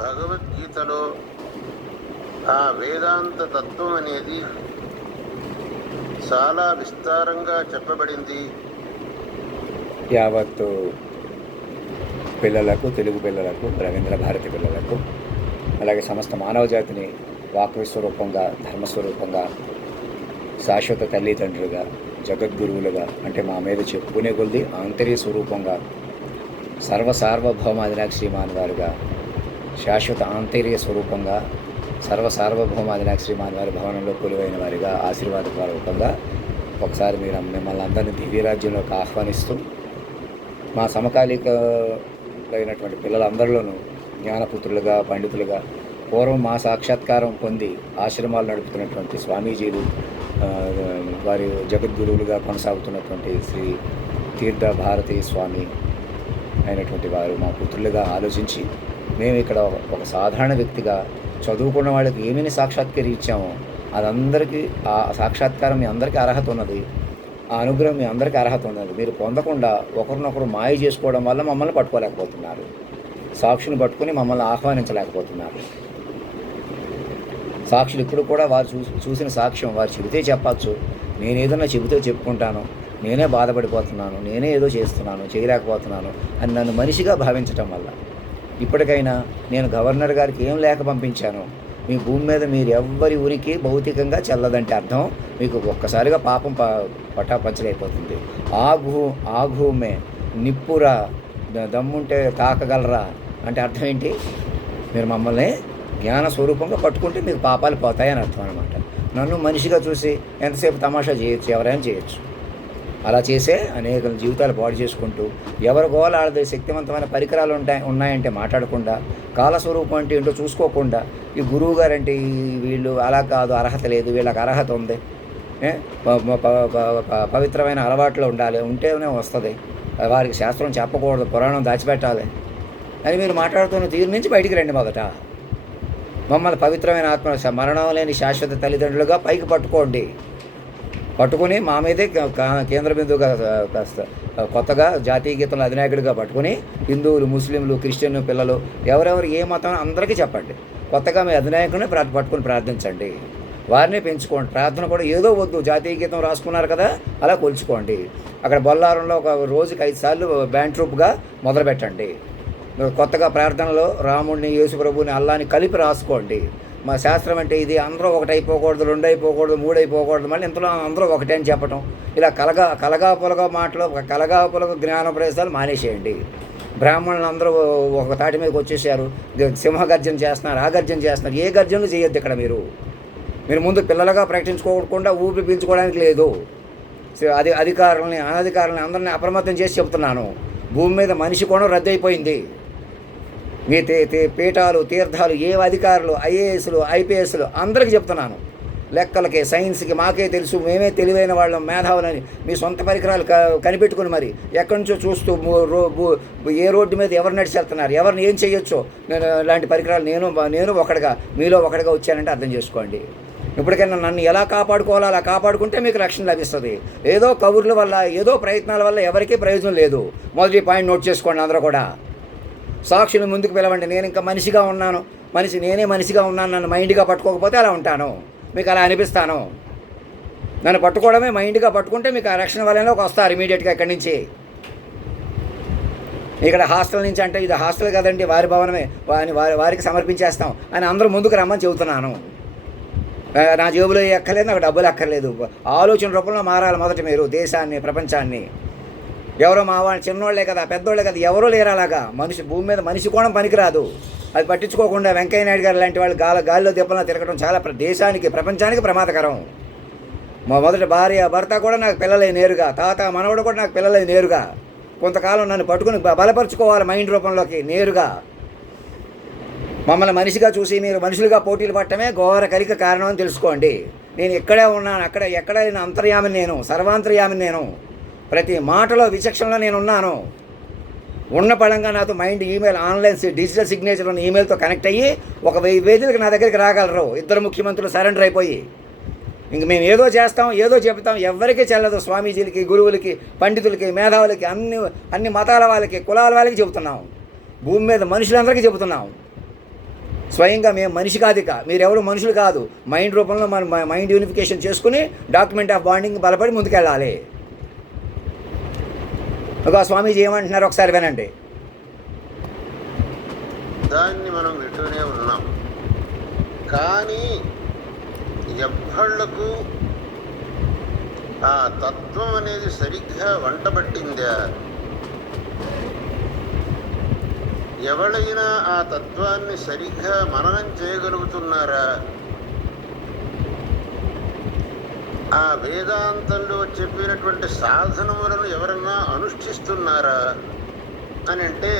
భగవద్గీతలో ఆ వేదాంత తత్వం అనేది చాలా విస్తారంగా చెప్పబడింది. యావత్తు పిల్లలకు, తెలుగు పిల్లలకు, రవీంద్ర భారతి పిల్లలకు, అలాగే సమస్త మానవ జాతిని వాక్యస్వరూపంగా, ధర్మస్వరూపంగా, శాశ్వత తల్లిదండ్రులుగా, జగద్గురువులుగా, అంటే మా మీద చెప్పుకునే కొద్ది ఆంతర్య స్వరూపంగా, సర్వసార్వభౌమ అధినాక్షిమాన్ వారుగా, శాశ్వత ఆంతర్య స్వరూపంగా, సర్వసార్వభౌమ అధినాక్షిమాన్ వారి భవనంలో కొలువైన వారిగా, ఆశీర్వాదపూర్వకంగా ఒకసారి మీరు మిమ్మల్ని అందరినీ దివ్యరాజ్యంలోకి ఆహ్వానిస్తూ, మా సమకాలీకులైనటువంటి పిల్లలందరిలోనూ జ్ఞానపుత్రులుగా, పండితులుగా, పూర్వం మా సాక్షాత్కారం పొంది ఆశ్రమాలు నడుపుతున్నటువంటి స్వామీజీలు, వారి జగద్గురువులుగా కొనసాగుతున్నటువంటి శ్రీ తీర్థ భారతీ స్వామి అయినటువంటి వారు మా పుత్రులుగా ఆలోచించి, మేము ఇక్కడ ఒక సాధారణ వ్యక్తిగా చదువుకున్న వాళ్ళకి ఏమేమి సాక్షాత్కరించామో అదందరికీ, ఆ సాక్షాత్కారం మీ అందరికీ అర్హత ఉన్నది, ఆ అనుగ్రహం మీ అందరికీ అర్హత ఉన్నది. మీరు పొందకుండా ఒకరినొకరు మాయ చేసుకోవడం వల్ల మమ్మల్ని పట్టుకోలేకపోతున్నారు, సాక్షుని పట్టుకుని మమ్మల్ని ఆహ్వానించలేకపోతున్నారు. సాక్షులు ఇప్పుడు కూడా వారు చూసిన సాక్ష్యం వారు చెబితే చెప్పచ్చు, నేను ఏదన్నా చెబితే చెప్పుకుంటాను, నేనే బాధపడిపోతున్నాను, నేనే ఏదో చేస్తున్నాను, చేయలేకపోతున్నాను అని నన్ను మనిషిగా భావించటం వల్ల ఇప్పటికైనా నేను గవర్నర్ గారికి ఏం లేఖ పంపించాను, మీ భూమి మీద మీరు ఎవ్వరి ఉనికి భౌతికంగా చెల్లదంటే అర్థం మీకు ఒక్కసారిగా పాపం పటాపంచలైపోతుంది. ఆ భూమే నిప్పురా, దమ్ముంటే తాకగలరా అంటే అర్థం ఏంటి? మీరు మమ్మల్ని జ్ఞాన స్వరూపంగా పట్టుకుంటే మీకు పాపాలు పోతాయని అర్థం అనమాట. నన్ను మనిషిగా చూసి ఎంతసేపు తమాషా చేయొచ్చు, ఎవరైనా చేయొచ్చు. అలా చేసే అనేక జీవితాలు పాడు చేసుకుంటూ, ఎవరి గోల ఆడదే శక్తివంతమైన పరికరాలు ఉన్నాయంటే మాట్లాడకుండా, కాలస్వరూపం అంటే ఏంటో చూసుకోకుండా, ఈ గురువు గారంటే వీళ్ళు అలా కాదు, అర్హత లేదు, వీళ్ళకి అర్హత ఉంది, పవిత్రమైన అలవాట్లు ఉంటేనే వస్తుంది, వారికి శాస్త్రం చెప్పకూడదు, పురాణం దాచిపెట్టాలి అని మీరు మాట్లాడుతున్న తీరు నుంచి బయటికి రండి. మొదట మమ్మల్ని పవిత్రమైన ఆత్మ, మరణం లేని శాశ్వత తల్లిదండ్రులుగా పైకి పట్టుకుని మా మీదే కేంద్ర బిందువుగా కొత్తగా జాతీయ గీతంలో అధినాయకుడిగా పట్టుకుని హిందువులు, ముస్లింలు, క్రిస్టియన్ పిల్లలు ఎవరెవరు ఏ మతం అందరికీ చెప్పండి, కొత్తగా మీ అధినాయకుడిని పట్టుకుని ప్రార్థించండి, వారిని పెంచుకోండి. ప్రార్థన కూడా ఏదో వద్దు, జాతీయ గీతం రాసుకున్నారు కదా అలా కొలుచుకోండి. అక్కడ బొల్లారంలో ఒక రోజుకి 5 సార్లు బ్యాండ్ ట్రూప్గా మొదలుపెట్టండి. కొత్తగా ప్రార్థనలో రాముడిని, యేసుప్రభుని, అల్లాని కలిపి రాసుకోండి. మా శాస్త్రం అంటే ఇది, అందరూ ఒకటి అయిపోకూడదు, 2 అయిపోకూడదు, 3 అయిపోకూడదు, మళ్ళీ ఇంతలో అందరూ ఒకటే అని చెప్పటం, ఇలా కలగాపులగా మాటలు, కలగాపులగా జ్ఞానోపదేశాలు మానేసేయండి. బ్రాహ్మణులు అందరూ ఒక తాటి మీదకి వచ్చేసారు, సింహగర్జన చేస్తున్నారు, ఆ గర్జన చేస్తున్నారు. ఏ గర్జనలు చేయొద్దు ఇక్కడ. మీరు ముందు పిల్లలుగా ప్రకటించుకోకుండా ఊపిరి పీల్చుకోవడానికి లేదు. అధికారులని, అనధికారులని అందరినీ అప్రమత్తం చేసి చెప్తున్నాను, భూమి మీద మనిషి కోణం రద్దయిపోయింది. మీ పీఠాలు, తీర్థాలు, ఏ అధికారులు, ఐఏఎస్లు, ఐపీఎస్లు అందరికీ చెప్తున్నాను, లెక్కలకి, సైన్స్కి మాకే తెలుసు, మేమే తెలివైన వాళ్ళం, మేధావులని మీ సొంత పరికరాలు కనిపెట్టుకుని మరి ఎక్కడి నుంచో చూస్తూ ఏ రోడ్డు మీద ఎవరు నడిచి వెళ్తున్నారు, ఎవరిని ఏం చేయొచ్చో ఇలాంటి పరికరాలు నేను ఒకటిగా, మీలో ఒకటిగా వచ్చానంటే అర్థం చేసుకోండి. ఇప్పటికైనా నన్ను ఎలా కాపాడుకోవాలో అలా కాపాడుకుంటే మీకు రక్షణ లభిస్తుంది. ఏదో కబుర్ల వల్ల, ఏదో ప్రయత్నాల వల్ల ఎవరికీ ప్రయోజనం లేదు. మొదటి పాయింట్ నోట్ చేసుకోండి అందరూ కూడా. సాక్షులు ముందుకు పిలవండి. నేను ఇంకా మనిషిగా ఉన్నాను, నేనే మనిషిగా ఉన్నాను, నన్ను మైండ్గా పట్టుకోకపోతే అలా ఉంటాను, మీకు అలా అనిపిస్తాను. నన్ను పట్టుకోవడమే మైండ్గా పట్టుకుంటే మీకు ఆ రక్షణ వలనలోకి వస్తారు ఇమీడియట్గా. ఇక్కడి నుంచి ఇక్కడ హాస్టల్ నుంచి అంటే ఇది హాస్టల్ కదండి, వారి భవనమే, వారికి సమర్పించేస్తాం అని అందరూ ముందుకు రమ్మని చెబుతున్నాను. నా జేబులో ఎక్కర్లేదు, నాకు డబ్బులు అక్కర్లేదు. ఆలోచన రూపంలో మారాలి మొదట మీరు దేశాన్ని, ప్రపంచాన్ని. ఎవరో మా వాళ్ళు చిన్నోళ్లే కదా, పెద్దోళ్లే కదా, ఎవరో లేరు అలాగా. భూమి మీద మనిషి కోణం పనికిరాదు. అది పట్టించుకోకుండా వెంకయ్య నాయుడు గారు లాంటి వాళ్ళు గాలిలో దెబ్బలా తిరగడం చాలా దేశానికి, ప్రపంచానికి ప్రమాదకరం. మా మొదటి భార్య, భర్త కూడా నాకు పిల్లలే నేరుగా, తాత, మనవడు కూడా నాకు పిల్లలే నేరుగా. కొంతకాలం నన్ను పట్టుకుని బలపరుచుకోవాలి మైండ్ రూపంలోకి నేరుగా. మమ్మల్ని మనిషిగా చూసి మీరు మనుషులుగా పోటీలు పట్టడమే ఘోర కలిక కారణం అని తెలుసుకోండి. నేను ఇక్కడే ఉన్నాను, ఎక్కడ నేను అంతర్యామిని, నేను సర్వాంతర్యామిని, నేను ప్రతి మాటలో విచక్షణలో నేనున్నాను. ఉన్న పడంగా నాతో mind email, online digital signature ఉన్న ఈమెయిల్తో కనెక్ట్ అయ్యి 1000 వేదికలకు నా దగ్గరికి రాగలరు. 2 ముఖ్యమంత్రులు సరెండర్ అయిపోయి. ఇంక మేము ఏదో చేస్తాం, ఏదో చెబుతాం, ఎవరికీ చెల్లదు. స్వామీజీలకి, గురువులకి, పండితులకి, మేధావులకి, అన్ని మతాల వాళ్ళకి, కులాల వాళ్ళకి చెబుతున్నాం. భూమి మీద మనుషులందరికీ చెబుతున్నాం. స్వయంగా మేము మనిషి కాదు, ఇక మీరెవరు మనుషులు కాదు, మైండ్ రూపంలో మనం మైండ్ యూనిఫికేషన్ చేసుకుని డాక్యుమెంట్ ఆఫ్ బాండింగ్ బలపడి ముందుకెళ్ళాలి. ఒక స్వామీజీ ఏమంటున్నారు ఒకసారి వినండి. దాన్ని మనం వింటూనే ఉన్నాం, కానీ ఎవ్వళ్లకు ఆ తత్వం అనేది సరిగ్గా వంటబట్టిందా? ఎవరైనా ఆ తత్వాన్ని సరిగ్గా మననం చేయగలుగుతున్నారా? ఆ వేదాంతంలో చెప్పినటువంటి సాధనములను ఎవరన్నా అనుష్ఠిస్తున్నారా అని అంటే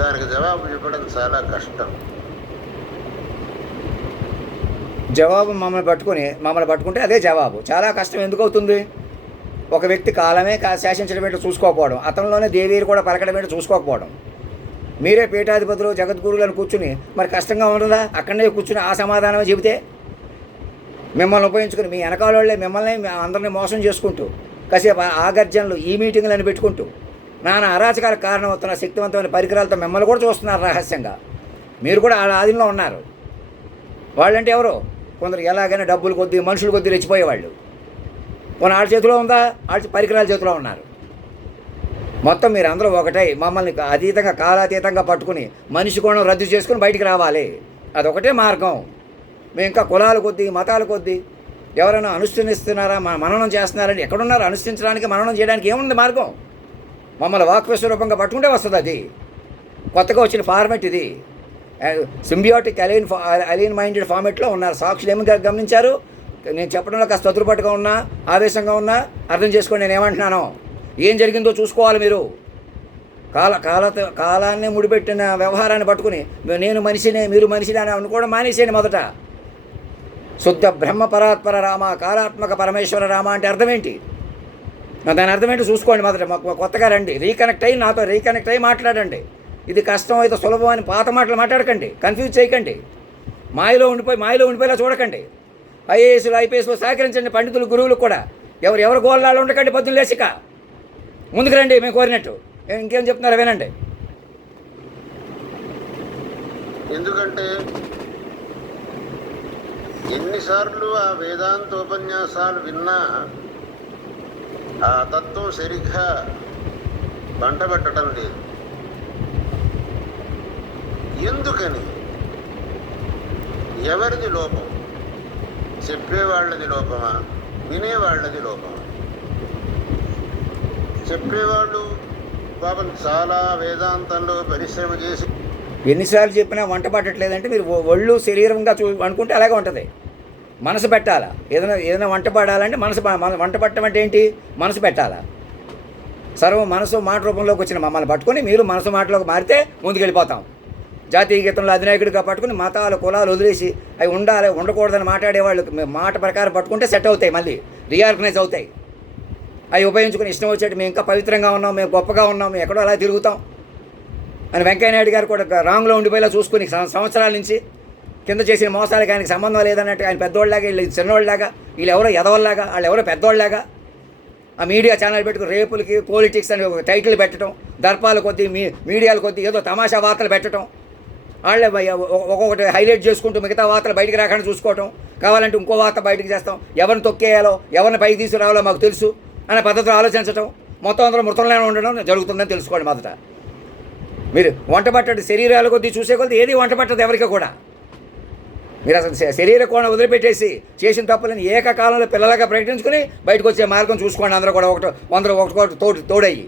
దానికి జవాబు చెప్పడం చాలా కష్టం. జవాబు మమ్మల్ని పట్టుకుంటే అదే జవాబు. చాలా కష్టం ఎందుకు అవుతుంది? ఒక వ్యక్తి కాలమే శాసించడం ఏంటో చూసుకోకపోవడం, అతనిలోనే దేవీరు కూడా పలకడం ఏంటో చూసుకోకపోవడం. మీరే పీఠాధిపతులు జగద్గురువులను కూర్చుని మరి కష్టంగా ఉండదా? అక్కడనే కూర్చుని ఆ సమాధానమే చెబితే మిమ్మల్ని ఉపయోగించుకుని మీ వెనకాల వాళ్ళే మిమ్మల్ని అందరినీ మోసం చేసుకుంటూ కాసేపు ఆ గర్జనలు ఈ మీటింగ్లను పెట్టుకుంటూ నానా అరాచకాలకు కారణమవుతున్న శక్తివంతమైన పరికరాలతో మిమ్మల్ని కూడా చూస్తున్నారు రహస్యంగా. మీరు కూడా వాళ్ళ ఆధీనంలో ఉన్నారు. వాళ్ళంటే ఎవరు? కొందరు ఎలాగైనా డబ్బులు కొద్దీ మనుషులు కొద్దీ రెచ్చిపోయేవాళ్ళు. కొన్ని వాళ్ళ చేతిలో ఉందా? వాళ్ళ పరికరాల చేతిలో ఉన్నారు. మొత్తం మీరు అందరూ ఒకటై మమ్మల్ని అతీతంగా కాలాతీతంగా పట్టుకుని మనిషి కోణం రద్దు చేసుకుని బయటికి రావాలి. అదొకటే మార్గం. మేము ఇంకా కులాల కొద్దీ మతాల కొద్దీ ఎవరైనా అనుష్ఠిస్తున్నారా, మననం చేస్తున్నారని ఎక్కడున్నారు? అనుష్ఠించడానికి మననం చేయడానికి ఏముంది మార్గం? మమ్మల్ని వాక్యస్వరూపంగా పట్టుకుంటే వస్తుంది. అది కొత్తగా వచ్చిన ఫార్మెట్ ఇది. సింబియోటిక్ అలైన్ మైండెడ్ ఫార్మెట్లో ఉన్నారు. సాక్షులు ఏమి గమనించారు? నేను చెప్పడంలో కాస్త తొతురుపట్టుగా ఉన్నా, ఆవేశంగా ఉన్నా అర్థం చేసుకోండి నేను ఏమంటున్నానో. ఏం జరిగిందో చూసుకోవాలి మీరు. కాలాన్ని ముడిపెట్టిన వ్యవహారాన్ని పట్టుకుని నేను మనిషినే మీరు మనిషినే అని అనుకోవడం మానేసేయండి. మొదట శుద్ధ బ్రహ్మ పరాత్పర రామ, కాలాత్మక పరమేశ్వర రామ అంటే అర్థం ఏంటి? దాని అర్థం ఏంటి చూసుకోండి. మొదట కొత్తగా రండి, నాతో రీకనెక్ట్ అయ్యి మాట్లాడండి. ఇది కష్టం అయితే సులభం అని పాత మాటలు మాట్లాడకండి, కన్ఫ్యూజ్ చేయకండి, మాయలో ఉండిపోయేలా చూడకండి. ఐఏఎస్లు సహకరించండి, పండితులు గురువులు కూడా. ఎవరు గోళ్ళాళ్ళు ఉండకండి. పొద్దున్న లేచిక ముందుకు రండి, మేము కోరినట్టు. ఇంకేం చెప్తున్నారో వినండి. ఎందుకంటే ఎన్నిసార్లు ఆ వేదాంతోపన్యాసాలు విన్నా ఆ తత్వం సరిగ్గా బంటబెట్టడం లేదు. ఎందుకని? ఎవరిది లోపం? చెప్పేవాళ్ళది లోపమా? వినేవాళ్ళది లోపమా? చెప్పేవాళ్ళు పాపం చాలా వేదాంతంలో పరిశ్రమ చేసి ఎన్నిసార్లు చెప్పినా వంట పట్టట్లేదంటే మీరు ఒళ్ళు శరీరంగా అనుకుంటే అలాగే ఉంటుంది. మనసు పెట్టాలా? ఏదైనా వంట పడాలంటే వంట పట్టడం అంటే ఏంటి? మనసు పెట్టాలా? సర్వం మనసు మాట రూపంలోకి వచ్చిన మమ్మల్ని పట్టుకొని మీరు మనసు మాటలోకి మారితే ముందుకెళ్ళిపోతాం. జాతీయ గీతంలో అధినాయకుడిగా పట్టుకుని మతాలు కులాలు వదిలేసి అవి ఉండాలి ఉండకూడదని మాట్లాడేవాళ్ళు మాట ప్రకారం పట్టుకుంటే సెట్ అవుతాయి, మళ్ళీ రీఆర్గనైజ్ అవుతాయి. అవి ఉపయోగించుకుని ఇష్టం వచ్చేట్టు మేము ఇంకా పవిత్రంగా ఉన్నాం, మేము గొప్పగా ఉన్నాం, మేము ఎక్కడో అలా తిరుగుతాం అని వెంకయ్యనాయుడు గారు కూడా రాంగ్లో ఉండిపోయేలా చూసుకుని సంవత్సరాల నుంచి కింద చేసిన మోసాలకి ఆయనకి సంబంధం లేదన్నట్టు ఆయన పెద్దోళ్ళలాగా, వీళ్ళు చిన్నోళ్ళలాగా, వీళ్ళు ఎవరో ఎదవల్లాగా, వాళ్ళు ఎవరో పెద్దోళ్ళలాగా ఆ మీడియా ఛానల్ పెట్టుకుని రేపులకి పాలిటిక్స్ అని ఒక టైటిల్ పెట్టడం, దర్పాల కొద్దీ మీడియాల కొద్దీ ఏదో తమాషా వార్తలు పెట్టడం, వాళ్ళే ఒక్కొక్కటి హైలైట్ చేసుకుంటూ మిగతా వార్తలు బయటికి రాకుండా చూసుకోవటం, కావాలంటే ఇంకో వార్త బయటికి చేస్తాం, ఎవరిని తొక్కేయాలో ఎవరిని పైకి తీసుకురావాలో మాకు తెలుసు అనే పద్ధతిలో ఆలోచించడం, మొత్తం అందరూ మృతంలోనే ఉండడం జరుగుతుందని తెలుసుకోండి. మొదట మీరు వంట పట్టండి, శరీరాల కొద్దీ చూసే కొద్దీ ఏది వంట పట్టదు ఎవరికి కూడా. మీరు అసలు శరీర కోణం వదిలిపెట్టేసి చేసిన తప్పులని ఏకకాలంలో పిల్లలుగా ప్రకటించుకుని బయటకు వచ్చే మార్గం చూసుకోండి. అందరూ కూడా ఒకటి తోడయ్యి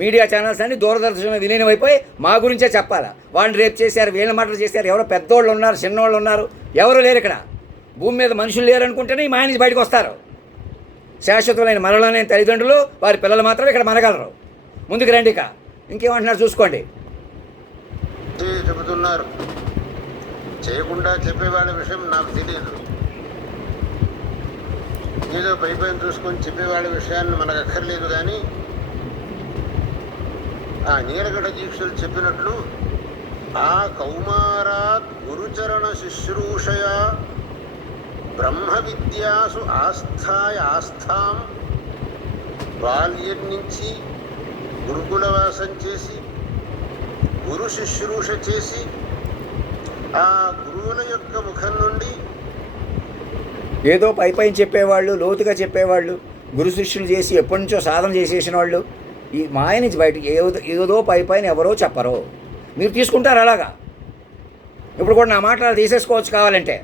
మీడియా ఛానల్స్ అన్ని దూరదర్శనం విలీనమైపోయి మా గురించే చెప్పాలా. వాళ్ళని రేపు చేశారు, వీళ్ళ మాటలు చేశారు, ఎవరో పెద్దోళ్ళు ఉన్నారు, చిన్నోళ్ళు ఉన్నారు, ఎవరు లేరు ఇక్కడ. భూమి మీద మనుషులు లేరు అనుకుంటేనే ఈ మాయ నుంచి బయటకు వస్తారు. శాశ్వతమైన మరణలేని తల్లిదండ్రులు వారి పిల్లలు మాత్రమే ఇక్కడ మనగలరు. ముందుకు రండి. ఇక ఇంకేమంటున్నారు చూసుకోండి. చెబుతున్నారు, చేయకుండా చెప్పేవాళ్ళ విషయం నాకు తెలియదు. ఏదో పైపైన చూసుకొని చెప్పేవాళ్ళ విషయాన్ని మనకు అక్కర్లేదు. కానీ ఆ నీలగడ్డ దీక్షలు చెప్పినట్లు ఆ కౌమారాత్ గురుచరణ శుశ్రూషయా బ్రహ్మ విద్యాసు ఆస్థాం బాల్యం నుంచి గురుకులవాసం చేసి గురు శుశ్రూష చేసి ఆ గురువుల యొక్క ముఖం నుండి ఏదో పై పైన చెప్పేవాళ్ళు, లోతుగా చెప్పేవాళ్ళు, గురు శిష్యులు చేసి ఎప్పటి నుంచో సాధన చేసేసిన వాళ్ళు ఈ మాయ నుంచి బయటికి ఏదో పై పైన ఎవరో చెప్పరో మీరు తీసుకుంటారు అలాగా. ఇప్పుడు కూడా నా మాటలు తీసేసుకోవచ్చు కావాలంటే.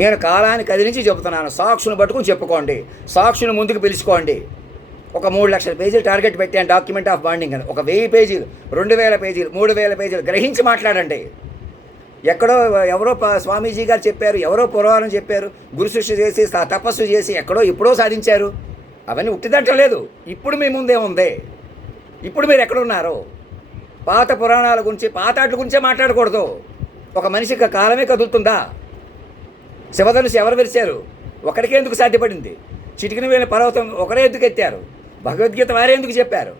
నేను కాలాన్ని కదిలించి చెబుతున్నాను. సాక్షులను పట్టుకుని చెప్పుకోండి, సాక్షులను ముందుకు పిలుచుకోండి. ఒక 3 లక్షల పేజీలు టార్గెట్ పెట్టాను డాక్యుమెంట్ ఆఫ్ బాండింగ్ అని. ఒక 1000 పేజీలు, 2000 పేజీలు, 3000 పేజీలు గ్రహించి మాట్లాడండి. ఎక్కడో ఎవరో స్వామీజీ గారు చెప్పారు, ఎవరో పురాణం చెప్పారు, గురు శిష్య చేసి తపస్సు చేసి ఎక్కడో ఇప్పుడో సాధించారు. అవన్నీ ఉట్టిదంటలేదు. ఇప్పుడు మీ ముందే ఉంది. ఇప్పుడు మీరు ఎక్కడున్నారో పాత పురాణాల గురించి, పాత వాటి గురించే మాట్లాడకూడదు. ఒక మనిషికి కాలమే కదులుతుందా? శివధనుసు ఎవరు విరిచారు? ఒకరికే ఎందుకు సాధ్యపడింది? చిటికిన వేల పర్వతం ఒకరే ఎందుకు ఎత్తారు? భగవద్గీత వారే ఎందుకు చెప్పారు?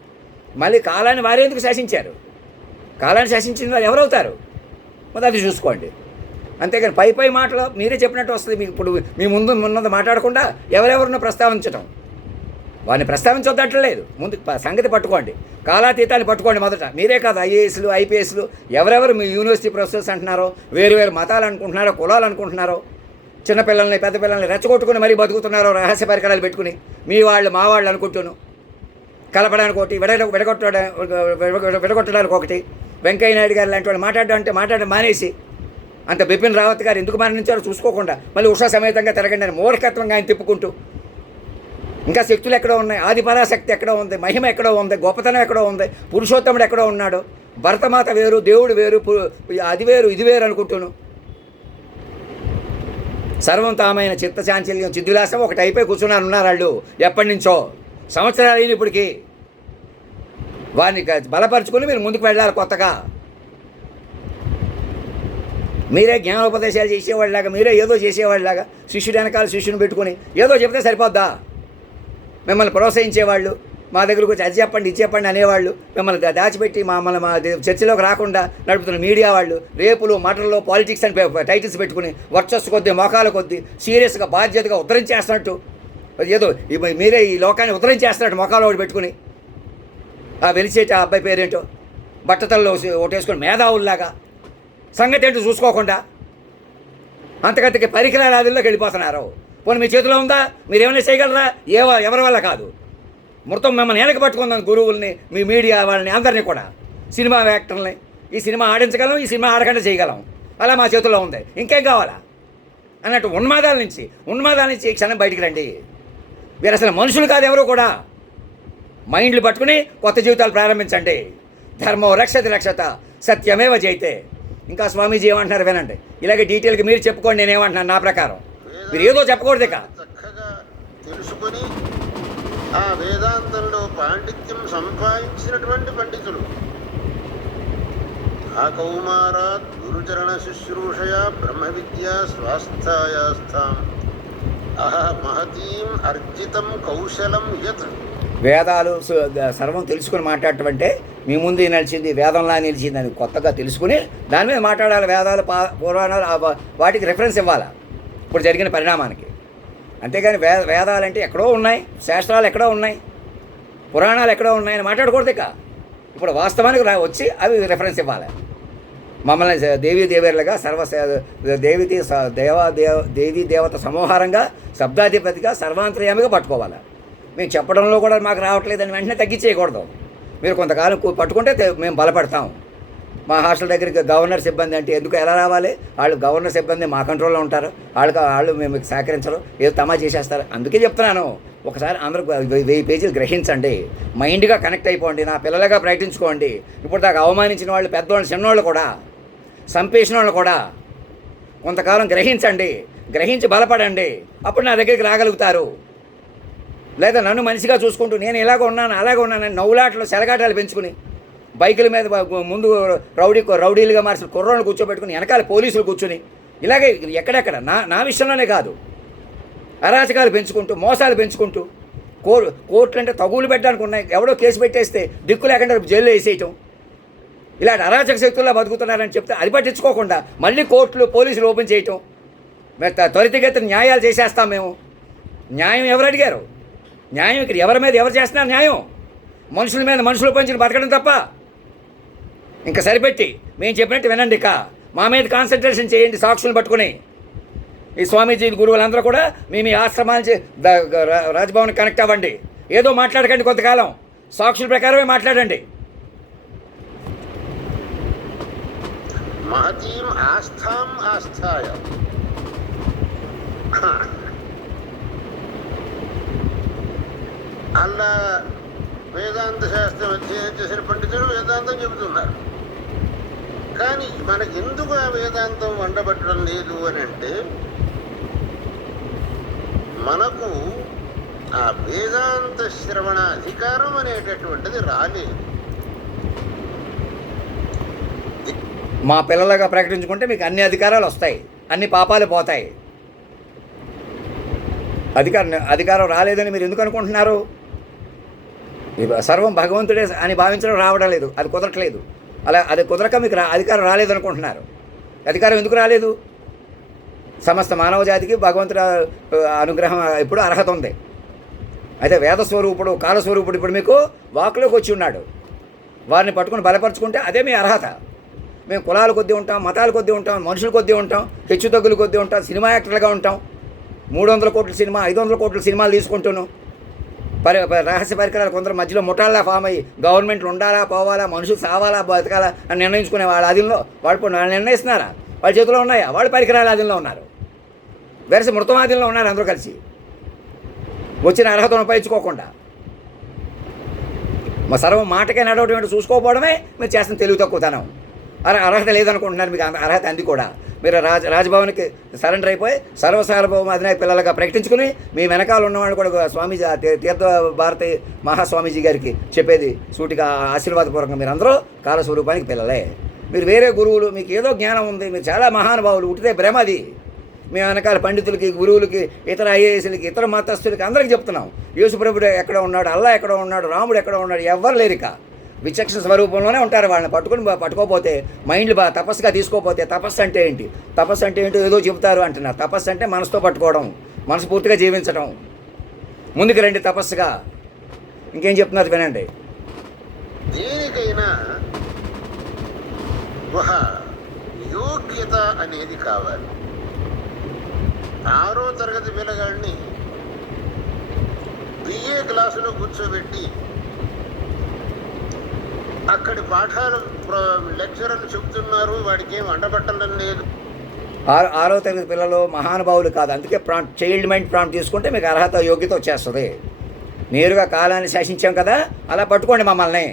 మళ్ళీ కాలాన్ని వారే ఎందుకు శాసించారు? కాలాన్ని శాసించిన వారు ఎవరవుతారు? మరి అది చూసుకోండి. అంతేగాని పై మాటలు మీరే చెప్పినట్టు వస్తుంది. మీకు ఇప్పుడు మీ ముందు ఉన్నది మాట్లాడకుండా ఎవరెవరినో ప్రస్తావించడం, వారిని ప్రస్తావించొద్దట్లేదు. ముందు సంగతి పట్టుకోండి, కాలాతీతాన్ని పట్టుకోండి మొదట. మీరే కాదు, ఐఏఎస్లు, ఐపీఎస్లు, ఎవరెవరు మీ యూనివర్సిటీ ప్రొఫెసర్స్ అంటున్నారో, వేరు వేరు మతాలు అనుకుంటున్నారో, కులాలు అనుకుంటున్నారో, చిన్నపిల్లల్ని పెద్ద పిల్లల్ని రెచ్చగొట్టుకుని మరీ బతుకుతున్నారో రహస్య పరికరాలు పెట్టుకుని. మీ వాళ్ళు మా వాళ్ళు అనుకుంటును. కలపడానికి ఒకటి, విడగొట్టడానికి ఒకటి. వెంకయ్య నాయుడు గారు లాంటి వాళ్ళు మాట్లాడడం మానేసి, అంత బిపిన్ రావత్ గారు ఎందుకు మరణించారో చూసుకోకుండా మళ్ళీ ఉషా సమేతంగా తిరగండి అని మూర్ఖత్వంగా ఆయన తిప్పుకుంటూ, ఇంకా శక్తులు ఎక్కడో ఉన్నాయి, ఆదిపరాశక్తి ఎక్కడో ఉంది, మహిమ ఎక్కడో ఉంది, గొప్పతనం ఎక్కడో ఉంది, పురుషోత్తముడు ఎక్కడో ఉన్నాడు, భరతమాత వేరు, దేవుడు వేరు, అది వేరు ఇది వేరు అనుకుంటును. సర్వం తామైన చిత్తచాంచల్యం చిద్విలాసం ఒకటి అయిపోయి కూర్చున్నారు వాళ్ళు. ఎప్పటి నుంచో సంవత్సరాలు అయిన ఇప్పటికి వారిని బలపరుచుకుని మీరు ముందుకు వెళ్ళాలి. కొత్తగా మీరే జ్ఞానోపదేశాలు చేసేవాళ్ళలాగా, మీరే ఏదో చేసేవాళ్ళలాగా శిష్యుడు వెనకాల శిష్యుని పెట్టుకుని ఏదో చెప్తే సరిపోద్దా? మిమ్మల్ని ప్రోత్సహించేవాళ్ళు, మా దగ్గరకు వచ్చి అది చెప్పండి ఇది చెప్పండి అనేవాళ్ళు, మిమ్మల్ని దాచిపెట్టి మమ్మల్ని మా చర్చలోకి రాకుండా నడుపుతున్న మీడియా వాళ్ళు, రేపులు మటర్లో పాలిటిక్స్ అని టైటిల్స్ పెట్టుకుని వర్చస్సు కొద్దీ మోకాల కొద్దీ సీరియస్గా బాధ్యతగా ఉద్ధరించేస్తున్నట్టు, ఏదో మీరే ఈ లోకాన్ని ఉద్ధరించేస్తున్నట్టు మొఖాలు ఒకటి పెట్టుకుని, ఆ వెలిసేటి ఆ అబ్బాయి పేరేంటో బట్టతల్లో ఒకటేసుకొని మేధావుల్లాగా సంగతి ఏంటో చూసుకోకుండా అంతకంతకి పరికరాల ఆదిల్లోకి వెళ్ళిపోతున్నారు. పోనీ మీ చేతిలో ఉందా? మీరు ఏమైనా చేయగలరా? ఎవరి వల్ల కాదు. మొత్తం మిమ్మల్ని వెనక పట్టుకుందాం, గురువుల్ని, మీ మీడియా వాళ్ళని, అందరినీ కూడా, సినిమా యాక్టర్ని. ఈ సినిమా ఆడించగలం, ఈ సినిమా ఆడకుండా చేయగలం, అలా మా చేతుల్లో ఉంది, ఇంకేం కావాలా అన్నట్టు ఉన్మాదాల నుంచి ఈ క్షణం బయటికి రండి. మీరు అసలు మనుషులు కాదు ఎవరు కూడా. మైండ్లు పట్టుకుని కొత్త జీవితాలు ప్రారంభించండి. ధర్మో రక్షత సత్యమేవ జయితే. ఇంకా స్వామీజీ ఏమంటున్నారు వినండి. ఇలాగే డీటెయిల్గా మీరు చెప్పుకోండి, నేనేమంటున్నాను నా ప్రకారం. మీరు ఏదో చెప్పకూడదు. ఇక చక్కగా తెలుసుకొని ఆ వేదాంతంలో పాండిత్యం సంపాదించినటువంటి పండితులు ఆ కౌమారాత్ గురుచరణ శుశ్రూషయా బ్రహ్మ విద్యా స్వాస్థాయాస్థాం మహతీం అర్జితం కౌశలం యత్. వేదాలు సర్వం తెలుసుకుని మాట్లాడటం అంటే మీ ముందు నిలిచింది వేదంలా నిలిచింది అని కొత్తగా తెలుసుకుని దాని మీద మాట్లాడాలి. వేదాలు పురాణాలు వాటికి రిఫరెన్స్ ఇవ్వాలి ఇప్పుడు జరిగిన పరిణామానికి. అంతేగాని వేదాలంటే ఎక్కడో ఉన్నాయి, శాస్త్రాలు ఎక్కడో ఉన్నాయి, పురాణాలు ఎక్కడో ఉన్నాయని మాట్లాడకూడదు. ఇక ఇప్పుడు వాస్తవానికి వచ్చి అవి రిఫరెన్స్ ఇవ్వాలి. మమ్మల్ని దేవీదేవేరులుగా దేవీ దేవత సమూహారంగా శబ్దాధిపతిగా సర్వాంతర్యామిగా పట్టుకోవాలి. మేము చెప్పడంలో కూడా మాకు రావట్లేదని వెంటనే తగ్గించేయకూడదు. మీరు కొంతకాలం పట్టుకుంటే మేము బలపడతాం. మా హాస్టల్ దగ్గరికి గవర్నర్ సిబ్బంది అంటే ఎందుకు ఎలా రావాలి? వాళ్ళు గవర్నర్ సిబ్బంది మా కంట్రోల్లో ఉంటారు. వాళ్ళు మేము సహకరించరు, ఏదో తమా చేసేస్తారు. అందుకే చెప్తున్నాను, ఒకసారి అందరూ 1000 పేజీలు గ్రహించండి, మైండ్గా కనెక్ట్ అయిపోండి, నా పిల్లలుగా ప్రయత్నించుకోండి. ఇప్పుడు దాకా అవమానించిన వాళ్ళు, పెద్దవాళ్ళు, చిన్నవాళ్ళు కూడా, సంపేసిన వాళ్ళు కూడా కొంతకాలం గ్రహించండి, గ్రహించి బలపడండి. అప్పుడు నా దగ్గరికి రాగలుగుతారు. లేదా నన్ను మనిషిగా చూసుకుంటూ నేను ఇలాగ ఉన్నాను అలాగే ఉన్నానని నవ్వులాటలు సెలగాటాలు పెంచుకుని బైకుల మీద ముందు రౌడీలుగా మార్చిన కుర్రోళ్ళు కూర్చోబెట్టుకుని వెనకాల పోలీసులు కూర్చుని ఇలాగే ఎక్కడెక్కడ నా విషయంలోనే కాదు అరాచకాలు పెంచుకుంటూ మోసాలు పెంచుకుంటూ కోర్టులు అంటే తగులు పెట్టడానికి ఉన్నాయి. ఎవడో కేసు పెట్టేస్తే దిక్కు లేకుండా జైల్లో వేసేయటం, ఇలాంటి అరాచక శక్తుల్లో బతుకుతున్నారని చెప్తే అది పట్టించుకోకుండా మళ్ళీ కోర్టులు పోలీసులు ఓపెన్ చేయటం, త్వరితగతిన న్యాయాలు చేసేస్తాం మేము. న్యాయం ఎవరు అడిగారు? న్యాయం ఇక్కడ ఎవరి మీద ఎవరు చేస్తున్నారు? న్యాయం మనుషుల మీద మనుషులు పంచిన బతకడం తప్ప ఇంకా సరిపెట్టి మేము చెప్పినట్టు వినండి. ఇక మా మీద కాన్సన్ట్రేషన్ చేయండి. సాక్షులు పట్టుకుని ఈ స్వామీజీ గురువులందరూ కూడా మీ ఆశ్రమానికి రాజ్భవన్ కనెక్ట్ అవ్వండి. ఏదో మాట్లాడకండి, కొంతకాలం సాక్షుల ప్రకారమే మాట్లాడండి. మహతీం ఆస్థాం ఆస్థాయ. అలా వేదాంత శాస్త్రం అధ్యయనం చేసిన పండితులు వేదాంతం చెబుతున్నారు. కానీ మనకి ఎందుకు ఆ వేదాంతం వండబట్టడం లేదు అని అంటే, మనకు ఆ వేదాంత శ్రవణ అధికారం అనేటటువంటిది రాలేదు. మా పిల్లలుగా ప్రకటించుకుంటే మీకు అన్ని అధికారాలు వస్తాయి, అన్ని పాపాలు పోతాయి. అధికారం రాలేదని మీరు ఎందుకు అనుకుంటున్నారు? సర్వం భగవంతుడే అని భావించడం రావడం లేదు, అది కుదరట్లేదు. అది కుదరక మీకు అధికారం రాలేదు అనుకుంటున్నారు. అధికారం ఎందుకు రాలేదు? సమస్త మానవ జాతికి భగవంతుడి అనుగ్రహం ఇప్పుడు అర్హత ఉంది. అయితే వేదస్వరూపుడు కాలస్వరూపుడు ఇప్పుడు మీకు వాక్లోకి వచ్చి ఉన్నాడు. వారిని పట్టుకుని బలపరుచుకుంటే అదే మీ అర్హత. మేము కులాల కొద్దీ ఉంటాం, మతాల కొద్దీ ఉంటాం, మనుషుల కొద్దీ ఉంటాం, హెచ్చు తగ్గుల కొద్దీ ఉంటాం, సినిమా యాక్టర్లుగా ఉంటాం. 300 కోట్ల సినిమా, 500 కోట్ల సినిమాలు తీసుకుంటున్నాం. రహస్య పరికరాలు కొందరు మధ్యలో ముఠాల్లా ఫామ్ అయ్యి గవర్నమెంట్లు ఉండాలా పోవాలా, మనుషులు సావాలా బతకాలా అని నిర్ణయించుకునే వాళ్ళ ఆధీనంలో వాళ్ళు నిర్ణయిస్తున్నారా? వాళ్ళ చేతిలో ఉన్నాయా? వాళ్ళు పరికరాల ఆధీనంలో ఉన్నారు. వెరసి మృతమాధీనంలో ఉన్నారు అందరూ కలిసి, వచ్చిన అర్హతను ఉపయోగించుకోకుండా. మా సర్వం మాటకే నడవటం చూసుకోకపోవడమే మీరు చేస్తున్న తెలివి తక్కువతనం. అర్హత లేదనుకుంటున్నారు. మీకు అర్హత అంది కూడా. మీరు రాజ్భవన్కి సరెండర్ అయిపోయి సర్వసార్వభౌమ అధినాయక పిల్లలుగా ప్రకటించుకుని మీ వెనకాల ఉన్నవాళ్ళు కూడా స్వామీజీ తీర్థ భారతి మహాస్వామీజీ గారికి చెప్పేది సూటిగా ఆశీర్వాదపూర్వకంగా మీరు అందరూ కాలస్వరూపానికి పిల్లలే. మీరు వేరే గురువులు, మీకు ఏదో జ్ఞానం ఉంది, మీరు చాలా మహానుభావులు, ఉట్టితే భ్రమ అది. మీ వెనకాల పండితులకి, గురువులకి, ఇతర ఐఏఎస్లకి, ఇతర మతస్థులకి అందరికీ చెప్తున్నాం. యేసుప్రభుడు ఎక్కడ ఉన్నాడు, అల్లా ఎక్కడ ఉన్నాడు, రాముడు ఎక్కడ ఉన్నాడు, ఎవ్వరు లేరిక. విచక్షణ స్వరూపంలోనే ఉంటారు. వాళ్ళని పట్టుకోపోతే, మైండ్లు తపస్సుగా తీసుకోపోతే, తపస్సు అంటే ఏంటి, తపస్సు అంటే ఏంటో ఏదో చెబుతారు అంటున్నారు. తపస్సు అంటే మనసుతో పట్టుకోవడం, మనస్ఫూర్తిగా జీవించడం. ముందుకు రండి తపస్సుగా. ఇంకేం చెప్తున్నారు వినండి. దేనికైనా ఒక యోగ్యత అనేది కావాలి. 6వ తరగతి పిల్లగాడిని బిఏ క్లాసులో కూర్చోబెట్టి అక్కడి పాఠాలు లెక్చరర్లు చెబుతున్నారు, వాడికి ఏం అండబట్టడం లేదు. 6వ తరగతి పిల్లలు మహానుభావులు కాదు. అందుకే చైల్డ్ మైండ్ ప్రాంప్ట్ తీసుకుంటే మీకు అర్హత యోగ్యత వచ్చేస్తుంది. నేరుగా కాలాన్ని శాసించాం కదా, అలా పట్టుకోండి మమ్మల్ని.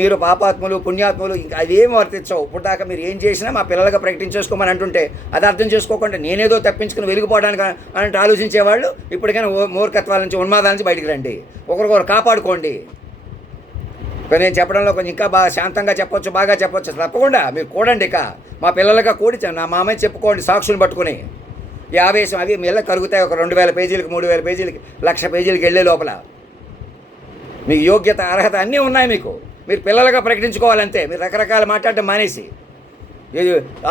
మీరు పాపాత్ములు పుణ్యాత్ములు ఇంకా అదేం వర్తించవు. ఇప్పుడు దాకా మీరు ఏం చేసినా మా పిల్లలుగా ప్రకటించేసుకోమని అంటుంటే అది అర్థం చేసుకోకుండా నేనేదో తప్పించుకుని వెలిగిపోవడానికి అంటే ఆలోచించేవాళ్ళు ఇప్పటికైనా మూర్ఖత్వాల నుంచి, ఉన్మాదాల నుంచి బయటికి రండి. ఒకరికొకరు కాపాడుకోండి. నేను చెప్పడంలో కొంచెం ఇంకా బాగా శాంతంగా చెప్పొచ్చు, బాగా చెప్పొచ్చు. తప్పకుండా మీరు కూడండి. ఇక మా పిల్లలుగా కూడి నా మామయ్య చెప్పుకోండి సాక్షులు పట్టుకుని. ఈ ఆవేశం అవి మెల్ల కరుగుతాయి. ఒక 2000 పేజీలకి, 3000 పేజీలకి, 1,00,000 పేజీలకి వెళ్ళే లోపల మీకు యోగ్యత అర్హత అన్నీ ఉన్నాయి. మీరు పిల్లలుగా ప్రకటించుకోవాలంతే. మీరు రకరకాల మాట్లాడటం మానేసి.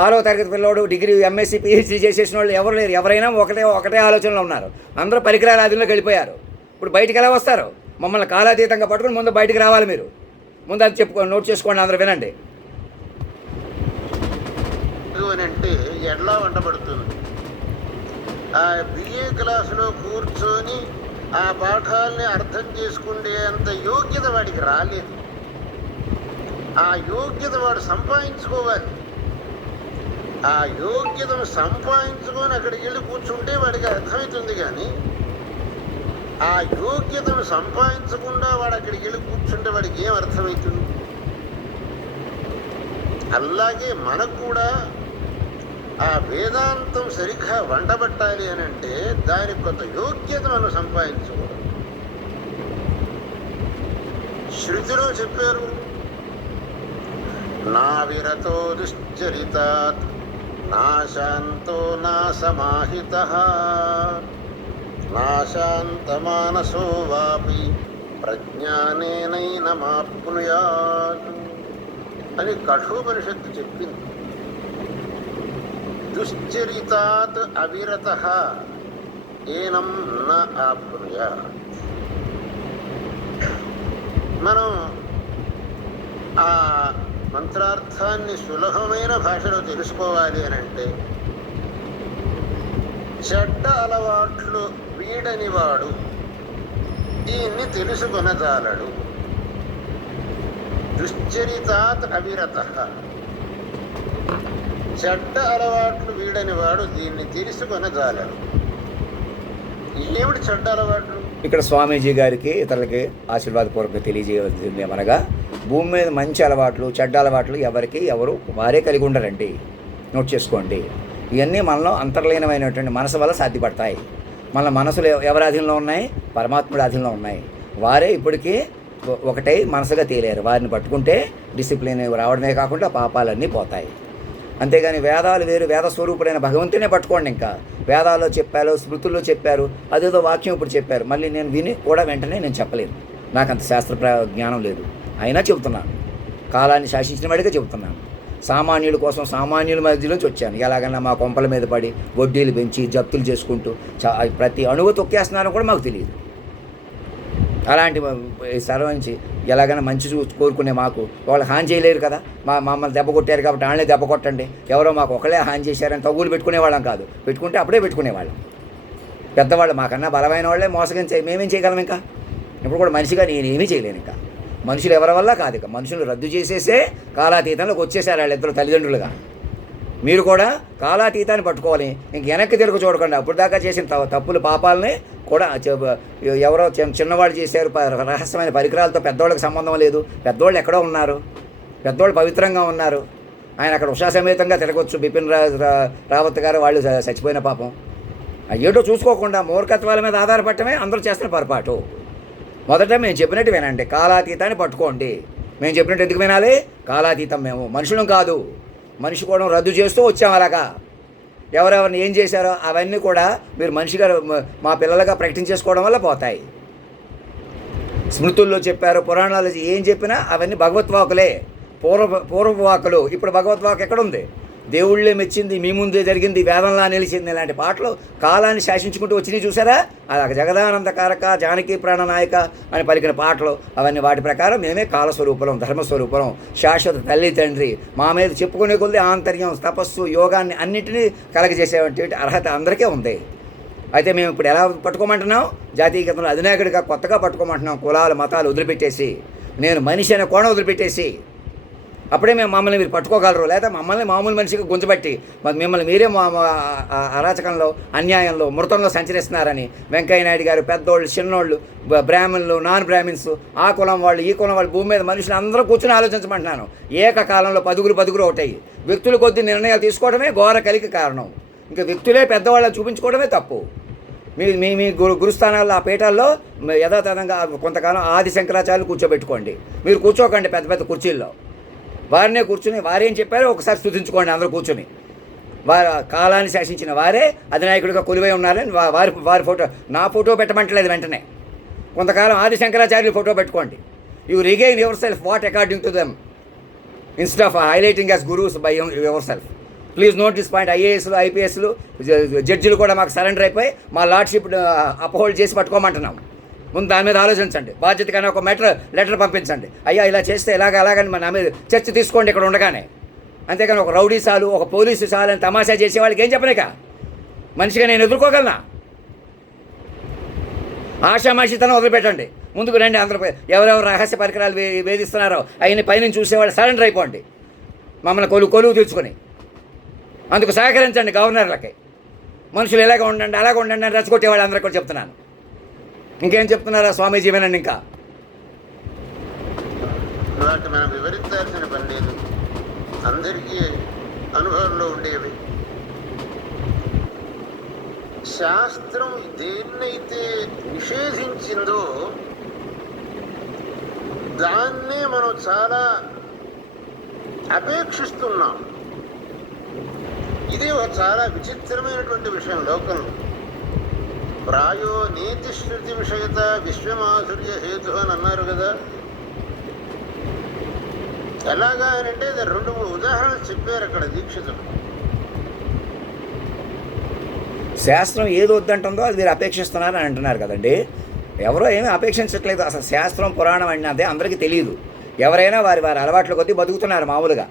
6వ తరగతి పిల్లోడు డిగ్రీ, ఎంఎస్సీ, పిహెచ్డీ చేసేసిన వాళ్ళు ఎవరు లేరు. ఎవరైనా ఒకటే ఆలోచనలో ఉన్నారు. అందరూ పరికరాల ఆధీనంలోకి వెళ్ళిపోయారు. ఇప్పుడు బయటికి ఎలా వస్తారు? మమ్మల్ని కాలాతీతంగా పట్టుకుని ముందు బయటికి రావాలి. మీరు ముందు అది నోట్ చేసుకోండి, అందరూ వినండి. అంటే ఎట్లా వంటబడుతుంది? ఆ బిఏ క్లాసులో కూర్చొని ఆ పాఠాలని అర్థం చేసుకుంటే అంత యోగ్యత వాడికి రాలేదు. ఆ యోగ్యత వాడు సంపాదించుకోవాలి. ఆ యోగ్యతను సంపాదించుకొని అక్కడికి వెళ్ళి కూర్చుంటే వాడికి అర్థమవుతుంది. కానీ ఆ యోగ్యతను సంపాదించకుండా వాడు అక్కడికి వెళ్ళి కూర్చుంటే వాడికి ఏం అర్థమవుతుంది? అలాగే మనకు కూడా ఆ వేదాంతం సరిగ్గా వండబట్టాలి అని అంటే దానికి కొంత యోగ్యత మనం సంపాదించుకోవాలి. శృతిలో చెప్పారు, నా విరతో దుశ్చరితాత్ నాశాంతో నా సమాహితః నాశాంతమానసో వాపి ప్రజ్ఞానేనైనమాప్నుయాత్ అని కఠోపనిషత్తు చెప్పింది. దుశ్చరితాత్ అవిరతః ఏనం న ఆప్నుయాత్. మనం ఆ మంత్రార్థాన్ని సులభమైన భాషలో తెలుసుకోవాలి అని అంటే చెడ్డ అలవాట్లు వీడని వాడు దీన్ని తెలుసుకొనజాలడు. దుశ్చరితాత్ అవిరత. చెడ్డ అలవాట్లు వీడని వాడు దీన్ని తెలుసుకొనజాలడు. ఏమిటి చెడ్డ అలవాట్లు? ఇక్కడ స్వామీజీ గారికి ఇతరులకి ఆశీర్వాదపూర్వకంగా తెలియజేయవలసింది ఏమనగా, భూమి మీద మంచి అలవాట్లు చెడ్డ అలవాట్లు ఎవరు వారే కలిగి ఉండరండి. నోట్ చేసుకోండి. ఇవన్నీ మనలో అంతర్లీనమైనటువంటి మనసు వల్ల సాధ్యపడతాయి. మన మనసులు ఎవరి అధీనంలో ఉన్నాయి? పరమాత్ముడి అధీనంలో ఉన్నాయి. వారే ఇప్పటికీ ఒకటై మనసుగా తేలారు. వారిని పట్టుకుంటే డిసిప్లిన్ రావడమే కాకుండా పాపాలన్నీ పోతాయి. అంతేగాని వేదాలు వేరు, వేద స్వరూపుడైన భగవంతునే పట్టుకోండి. ఇంకా వేదాల్లో చెప్పారు, స్మృతుల్లో చెప్పారు, అదేదో వాక్యం ఇప్పుడు చెప్పారు, మళ్ళీ నేను విని కూడా వెంటనే నేను చెప్పలేను. నాకు అంత శాస్త్ర జ్ఞానం లేదు. అయినా చెబుతున్నాను, కాలాన్ని శాసించిన వాడిగా చెబుతున్నాను. సామాన్యుల కోసం సామాన్యుల మధ్యలోంచి వచ్చాను. ఎలాగన్నా మా కొంపల మీద పడి వడ్డీలు పెంచి జప్తులు చేసుకుంటూ ప్రతి అణువు తొక్కేస్తున్నారో కూడా మాకు తెలియదు. అలాంటి సర్వంచి ఎలాగైనా మంచి కోరుకునే మాకు వాళ్ళు హాని చేయలేరు కదా. మమ్మల్ని దెబ్బ కొట్టారు కాబట్టి వాళ్ళని దెబ్బ కొట్టండి. ఎవరో మాకు ఒకళ్ళే హాని చేశారని తగులు పెట్టుకునేవాళ్ళం కాదు. పెట్టుకుంటే అప్పుడే పెట్టుకునేవాళ్ళం. పెద్దవాళ్ళు మాకన్నా బలమైన వాళ్ళే మోసగించే మేమేం చేయగలం? ఇంకా ఇప్పుడు కూడా మనిషిగా నేనేమీ చేయలేను. ఇంకా మనుషులు ఎవరి వల్ల కాదు. ఇక మనుషులు రద్దు చేసేసే కాలాతీతంలోకి వచ్చేసారు వాళ్ళిద్దరు తల్లిదండ్రులుగా. మీరు కూడా కాలాతీతాన్ని పట్టుకోవాలి. ఇంక వెనక్కి తిరుగు చూడకండి. అప్పుడు దాకా చేసిన తప్పులు పాపాలని కూడా ఎవరో చిన్నవాళ్ళు చేశారు. రహస్యమైన పరికరాలతో పెద్దవాళ్ళకి సంబంధం లేదు. పెద్దవాళ్ళు ఎక్కడో ఉన్నారు, పెద్దవాళ్ళు పవిత్రంగా ఉన్నారు. ఆయన అక్కడ ఉషా సమేతంగా తిరగొచ్చు. బిపిన్ రావత్ గారు వాళ్ళు చచ్చిపోయిన పాపం. ఏటో చూసుకోకుండా మూర్ఖత్వాల మీద ఆధారపడటమే అందరూ చేస్తున్న పొరపాటు. మొదట మేము చెప్పినట్టు వినండి, కాలాతీతాన్ని పట్టుకోండి. మేము చెప్పినట్టు ఎందుకు వినాలి? కాలాతీతం మేము మనుషులం కాదు. మనిషి కూడా రద్దు చేస్తూ వచ్చాం. అలాగా ఎవరెవరిని ఏం చేశారో అవన్నీ కూడా మీరు మనిషిగా మా పిల్లలుగా ప్రకటించేసుకోవడం వల్ల పోతాయి. స్మృతుల్లో చెప్పారు, పురాణాలు ఏం చెప్పినా అవన్నీ భగవద్వాకులే, పూర్వపు వాకులు. ఇప్పుడు భగవద్వాకు ఎక్కడుంది? దేవుళ్ళే మెచ్చింది, మీ ముందే జరిగింది, వేదంలా నిలిచింది ఇలాంటి పాటలు కాలాన్ని శాసించుకుంటూ వచ్చినాయి చూసారా? అలాగ జగదానందకారక, జానకి ప్రాణనాయక అని పలికిన పాటలు అవన్నీ వాటి ప్రకారం మేమే కాలస్వరూపం, ధర్మస్వరూపం, శాశ్వత తల్లి తండ్రి. మా మీద చెప్పుకునే కొద్ది ఆంతర్యం, తపస్సు, యోగాన్ని అన్నింటినీ కలగజేసేటువంటి అర్హత అందరికీ ఉంది. అయితే మేము ఇప్పుడు ఎలా పట్టుకోమంటున్నాం? జాతీయ గీతంలో అధినాయకుడిగా కొత్తగా పట్టుకోమంటున్నాం. కులాలు మతాలు వదిలిపెట్టేసి, నేను మనిషి అనే కోణం వదిలిపెట్టేసి, అప్పుడే మమ్మల్ని మీరు పట్టుకోగలరు. లేదా మమ్మల్ని మామూలు మనిషిగా గుంజబట్టి మిమ్మల్ని మీరే అరాచకంలో, అన్యాయంలో, మృతంలో సంచరిస్తున్నారని వెంకయ్య నాయుడు గారు పెద్దోళ్ళు, చిన్నోళ్ళు, బ్రాహ్మణులు, నాన్ బ్రాహ్మిన్స్, ఆ కులం వాళ్ళు, ఈ కులం వాళ్ళు, భూమి మీద మనుషులు అందరూ కూర్చొని ఆలోచించమంటున్నాను. ఏకకాలంలో పదుగురు ఒకటాయి వ్యక్తులు కొద్ది నిర్ణయాలు తీసుకోవడమే ఘోర కలికి కారణం. ఇంకా వ్యక్తులే పెద్దవాళ్ళని చూపించుకోవడమే తప్పు. మీ గురుస్థానాల్లో, ఆ పీఠాల్లో యథాతథంగా కొంతకాలం ఆది శంకరాచార్యులు కూర్చోబెట్టుకోండి. మీరు కూర్చోకండి పెద్ద పెద్ద కుర్చీల్లో. వారినే కూర్చుని వారేం చెప్పారో ఒకసారి స్తుతించుకోండి అందరూ కూర్చొని. వారు కాలాన్ని శాసించిన వారే అధినాయకుడిగా కొలువై ఉన్నారని వారి ఫోటో, నా ఫోటో పెట్టమంటలేదు. వెంటనే కొంతకాలం ఆది శంకరాచార్యులు ఫోటో పెట్టుకోండి. You regain your self what according to them instead of highlighting as gurus by your self. Please note this point. ఐఏఎస్లు, ఐపీఎస్లు, జడ్జిలు కూడా మాకు సరెండర్ అయిపోయి మా లార్డ్షిప్ అప్హోల్డ్ చేసి పట్టుకోమంటున్నాం. ముందు దాని మీద ఆలోచించండి. బాధ్యతగానే ఒక లెటర్ పంపించండి. అయ్యా ఇలా చేస్తే అలాగని నా మీద చర్చ తీసుకోండి ఇక్కడ ఉండగానే. అంతేకాని ఒక రౌడీ సాలు, ఒక పోలీసు సాలు అని తమాషా చేసే వాళ్ళకి ఏం చెప్పలేక మనిషిగా నేను ఎదుర్కోగలనా? ఆషామాషితనం వదిలిపెట్టండి. ముందుకు రండి. అందరూ ఎవరెవరు రహస్య పరికరాలు వేధిస్తున్నారో అవన్నీ పైనుంచి చూసేవాళ్ళు సరెండర్ అయిపోండి. మమ్మల్ని కొలువు తీర్చుకొని అందుకు సహకరించండి. గవర్నర్లకి మనుషులు ఇలాగ ఉండండి, అలాగ ఉండండి అని రెచ్చగొట్టేవాళ్ళు అందరికీ కూడా చెప్తున్నాను. ఇంకేం చెప్తున్నారా స్వామీజీ? వినండి. ఇంకా వాటి మనం వివరించాల్సిన పని లేదు, అందరికీ అనుభవంలో ఉండేవి. శాస్త్రం దేన్నైతే నిషేధించిందో దాన్నే మనం చాలా అపేక్షిస్తున్నాం. ఇది ఒక చాలా విచిత్రమైనటువంటి విషయం లోకంలో. ప్రాయో నీతి శృతి విషయత విశ్వమాధుర్య హేతు అని అన్నారు కదా. ఎలాగా అంటే 2-3 ఉదాహరణలు చెప్పారు అక్కడ దీక్షితులు. శాస్త్రం ఏది వద్దంటుందో అది మీరు అపేక్షిస్తున్నారని అంటున్నారు కదండి. ఎవరో ఏమీ అపేక్షించట్లేదు. అసలు శాస్త్రం పురాణం అదే అందరికీ తెలియదు. ఎవరైనా వారి వారి అలవాట్ల కొద్దీ బతుకుతున్నారు మామూలుగా.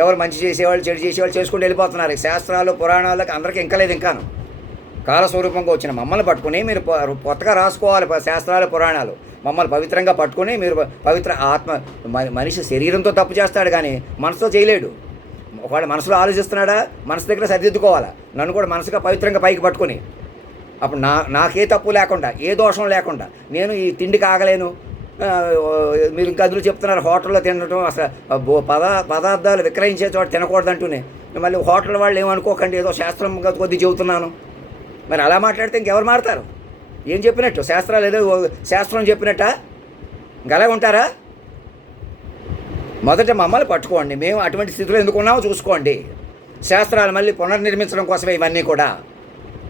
ఎవరు మంచి చేసేవాళ్ళు చెడు చేసేవాళ్ళు చేసుకుంటూ వెళ్ళిపోతున్నారు. శాస్త్రాలు పురాణాలకు అందరికీ ఇంకా లేదు. ఇంకాను కాలస్వరూపంగా వచ్చిన మమ్మల్ని పట్టుకుని మీరు కొత్తగా రాసుకోవాలి శాస్త్రాలు పురాణాలు. మమ్మల్ని పవిత్రంగా పట్టుకుని మీరు పవిత్ర ఆత్మ. మనిషి శరీరంతో తప్పు చేస్తాడు కానీ మనసుతో చేయలేడు. ఒకవేళ మనసులో ఆలోచిస్తున్నాడా, మనసు దగ్గర సరిదిద్దుకోవాలా. నన్ను కూడా మనసుగా పవిత్రంగా పైకి పట్టుకుని అప్పుడు నాకే తప్పు లేకుండా, ఏ దోషం లేకుండా, నేను ఈ తిండికి ఆగలేను. మీరు ఇంకా అందులో చెప్తున్నారు హోటల్లో తినడం అసలు పదార్థాలు విక్రయించే చోట తినకూడదంటూనే. మళ్ళీ హోటల్ వాళ్ళు ఏమనుకోకండి, ఏదో శాస్త్రం కొద్ది చెబుతున్నాను. మరి అలా మాట్లాడితే ఇంకెవరు మారుతారు? ఏం చెప్పినట్టు? శాస్త్రాలు ఏదో శాస్త్రం చెప్పినట్ట ఇంకా అలాగే ఉంటారా? మొదట మమ్మల్ని పట్టుకోండి, మేము అటువంటి స్థితిలో ఎందుకున్నామో చూసుకోండి. శాస్త్రాలు మళ్ళీ పునర్నిర్మించడం కోసమే ఇవన్నీ కూడా.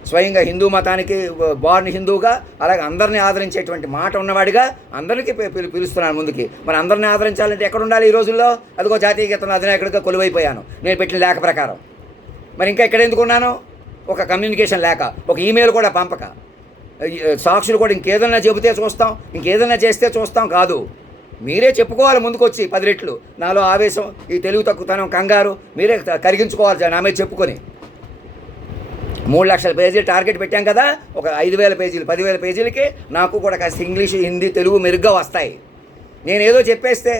స్వయంగా హిందూ మతానికి బార్న్ హిందూగా, అలాగే అందరినీ ఆదరించేటువంటి మాట ఉన్నవాడిగా అందరికీ పిలుస్తున్నాను ముందుకి. మరి అందరినీ ఆదరించాలంటే ఎక్కడ ఉండాలి ఈ రోజుల్లో? అదిగో జాతీయ గీతంలో అధినాయకుడిగా కొలువైపోయాను నేను పెట్టిన లేఖ ప్రకారం. మరి ఇంకా ఎక్కడ ఎందుకున్నాను? ఒక కమ్యూనికేషన్ లేక, ఒక ఈమెయిల్ కూడా పంపక, సాక్షులు కూడా ఇంకేదన్నా చెబితే చూస్తాం, ఇంకేదన్నా చేస్తే చూస్తాం కాదు. మీరే చెప్పుకోవాలి ముందుకొచ్చి 10 రెట్లు. నాలో ఆవేశం, ఈ తెలుగు తక్కువతనం, కంగారు మీరే కరిగించుకోవాలి నా మీద చెప్పుకొని. 3 లక్షల పేజీలు టార్గెట్ పెట్టాం కదా, ఒక 5,000 పేజీలు 10,000 పేజీలకి నాకు కూడా కాస్త ఇంగ్లీష్ హిందీ తెలుగు మెరుగ్గా వస్తాయి. నేను ఏదో చెప్పేస్తే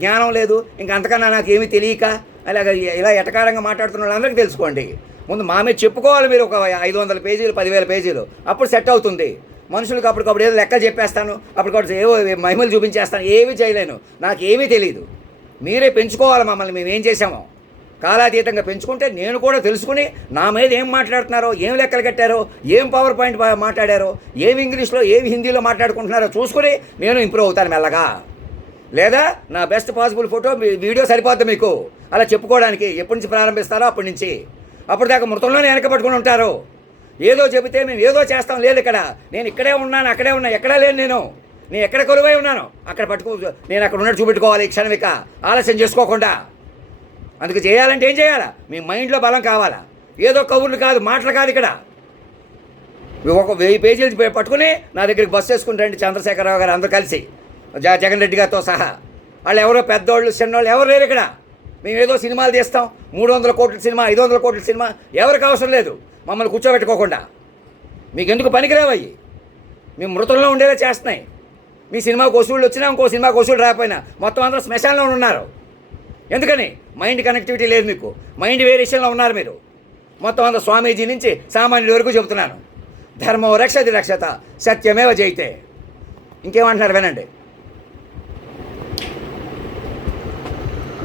జ్ఞానం లేదు, ఇంక అంతకన్నా నాకు ఏమీ తెలియక అలాగ ఇలా ఎటకారంగా మాట్లాడుతున్న వాళ్ళందరికీ తెలుసుకోండి. ముందు మా మీద చెప్పుకోవాలి మీరు. ఒక 500 పేజీలు 10,000 పేజీలు అప్పుడు సెట్ అవుతుంది. మనుషులకు అప్పటికప్పుడు ఏదో లెక్క చెప్పేస్తాను, అప్పటికప్పుడు ఏవో మహిమలు చూపించేస్తాను, ఏమీ చేయలేను, నాకు ఏమీ తెలియదు. మీరే పెంచుకోవాలి మమ్మల్ని, మేము ఏం చేసామో కాలాతీతంగా పెంచుకుంటే నేను కూడా తెలుసుకుని నా మీద ఏం మాట్లాడుతున్నారో, ఏం లెక్కలు కట్టారో, ఏం పవర్ పాయింట్ మాట్లాడారో, ఏమి ఇంగ్లీష్లో ఏమి హిందీలో మాట్లాడుకుంటున్నారో చూసుకుని నేను ఇంప్రూవ్ అవుతాను మెల్లగా. లేదా నా బెస్ట్ పాసిబుల్ ఫోటో వీడియో సరిపోద్ది మీకు అలా చెప్పుకోవడానికి. ఎప్పటి నుంచి ప్రారంభిస్తారో అప్పటి నుంచి. అప్పుడు దాకా మృతంలోనే వెనకబట్టుకుని ఉంటారు. ఏదో చెబితే మేము ఏదో చేస్తాం. లేదు, ఇక్కడ నేను ఇక్కడే ఉన్నాను, అక్కడే ఉన్నా, ఎక్కడా లేను. నేను ఎక్కడ కొలువై ఉన్నాను అక్కడ నేను అక్కడ ఉన్నట్టు చూపెట్టుకోవాలి ఈ క్షణం, ఇక ఆలస్యం చేసుకోకుండా. అందుకు చేయాలంటే ఏం చేయాలా? మీ మైండ్లో బలం కావాలా. ఏదో కబుర్లు కాదు, మాటలు కాదు. ఇక్కడ ఒక 1000 పేజీలు పట్టుకుని నా దగ్గరికి బస్సు వేసుకుని రండి, చంద్రశేఖరరావు గారు అందరూ కలిసి, జగన్ రెడ్డి గారితో సహా. వాళ్ళు ఎవరో పెద్దోళ్ళు చిన్నోళ్ళు ఎవరు లేరు ఇక్కడ. మేము ఏదో సినిమాలు తీస్తాం, 300 కోట్ల సినిమా, 500 కోట్ల సినిమా, ఎవరికి అవసరం లేదు మమ్మల్ని కూర్చోబెట్టుకోకుండా. మీకు ఎందుకు పనికిరావయ్యి? మేము మృతంలో ఉండేలా చేస్తున్నాయి. మీ సినిమాకు వసూళ్ళు వచ్చినా, ఇంకో సినిమాకు వసూళ్ళు రాకపోయినా మొత్తం అందరూ శ్మశానంలో ఉన్నారు. ఎందుకని? మైండ్ కనెక్టివిటీ లేదు మీకు, మైండ్ వేరియేషన్లో ఉన్నారు మీరు. మొత్తం అందరూ స్వామీజీ నుంచి సామాన్యుడి వరకు చెబుతున్నాను. ధర్మో రక్షతి రక్షత సత్యమేవ జయితే. ఇంకేమంటున్నారు వినండి.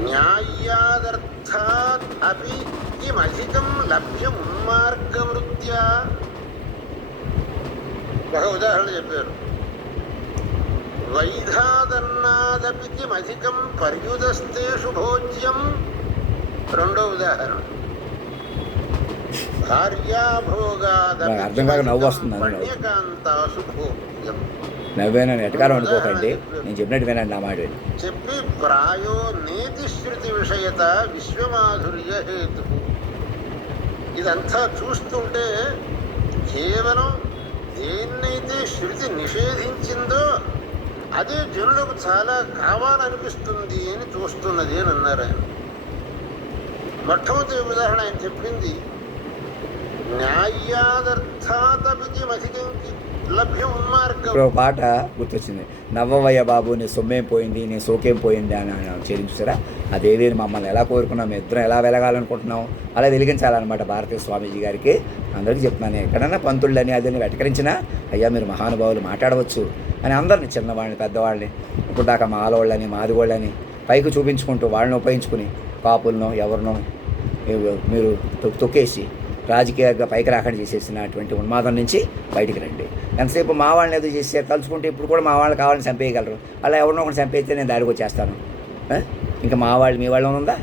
న్యాయాదర్థాత్ అపి కిమధికం లభ్యం ఉన్మార్గవృత్యా. ఒక ఉదాహరణ చెప్పారు. వైధాదన్నాదపి కిమధికం పర్యుదస్తేషు భోజ్యం. రెండో ఉదాహరణ. భార్యాభోగాదపి మణ్యకాంతాసు భోగ్యం. నవ్వేనని ఎటకారం అనుకోకండి, నేను చెప్పినట్టు వినండి నా మాట. చెప్పి ప్రాయో నేతి శృతి విషయత విశ్వమాధుర్య హేతు. ఇదంతా చూస్తుంటే కేవలం దేన్నైతే శృతి నిషేధించిందో అదే జనులకు చాలా కావాలనిపిస్తుంది అని చూస్తున్నది అని అన్నారు ఆయన. మొట్టమొదటి ఉదాహరణ ఆయన చెప్పింది న్యాయాదర్థాతపికి మధికంకి లభ్యం ఉన్మార్గం. ఇప్పుడు పాట గుర్తొచ్చింది, నవ్వవయ్య బాబు నీ సొమ్మేం పోయింది నీ సోకేం పోయింది అని చూసారా. అదేది మమ్మల్ని ఎలా కోరుకున్నాం, మేము ఇద్దరం ఎలా వెలగాలనుకుంటున్నాం అలా వెలిగించాలన్నమాట భారతీయ స్వామీజీ గారికి. అందరికీ చెప్తున్నాను, ఎక్కడన్నా పంతుళ్ళని అదని వెటకరించినా అయ్యా మీరు మహానుభావులు మాట్లాడవచ్చు అని అందరిని, చిన్నవాళ్ళని పెద్దవాళ్ళని, ఇప్పుడు దాకా మా ఆలవాళ్ళని మాదిగోళ్ళని పైకి చూపించుకుంటూ వాళ్ళని ఉపయోగించుకుని కాపులను ఎవరినో మీరు తొక్కేసి రాజకీయంగా పైకి రాకుండా చేసేసినటువంటి ఉన్మాదం నుంచి బయటికి రండి. ఎంతసేపు మా వాళ్ళని ఏదో చేసి తలుచుకుంటే ఇప్పుడు కూడా మా వాళ్ళు కావాలని చంపేయగలరు. అలా ఎవరినో ఒకటి చంపేస్తే నేను దాడికి వచ్చేస్తాను. ఇంకా మా వాళ్ళు మీ వాళ్ళు ఉందా?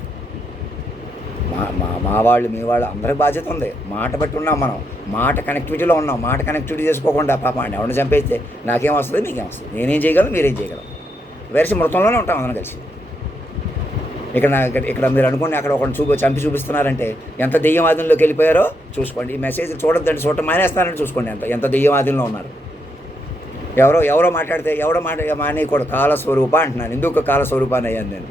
మా వాళ్ళు మీ వాళ్ళు అందరికి బాధ్యత ఉంది. మాట బట్టి ఉన్నాం మనం, మాట కనెక్టివిటీలో ఉన్నాం. మాట కనెక్టివిటీ చేసుకోకుండా పాపం ఎవరిని చంపేస్తే నాకేం వస్తుంది మీకేం వస్తుంది, నేనేం చేయగలను మీరేం చేయగలం. వేరే మృతంలోనే ఉంటాం అందరం కలిసి. ఇక్కడ మీరు అనుకోండి, అక్కడ ఒకరిని చంపి చూపిస్తున్నారంటే ఎంత దెయ్యవాదంలోకి వెళ్ళిపోయారో చూసుకోండి. ఈ మెసేజ్ చూడొద్దంటే చూడటం మానేస్తారని చూసుకోండి ఎంత దెయ్యవాదంలో ఉన్నారు. ఎవరో మాట్లాడితే మానేయకూడదు. కాలస్వరూప అంటున్నాను. ఎందుకు కాలస్వరూపాన్ని అయ్యాను నేను?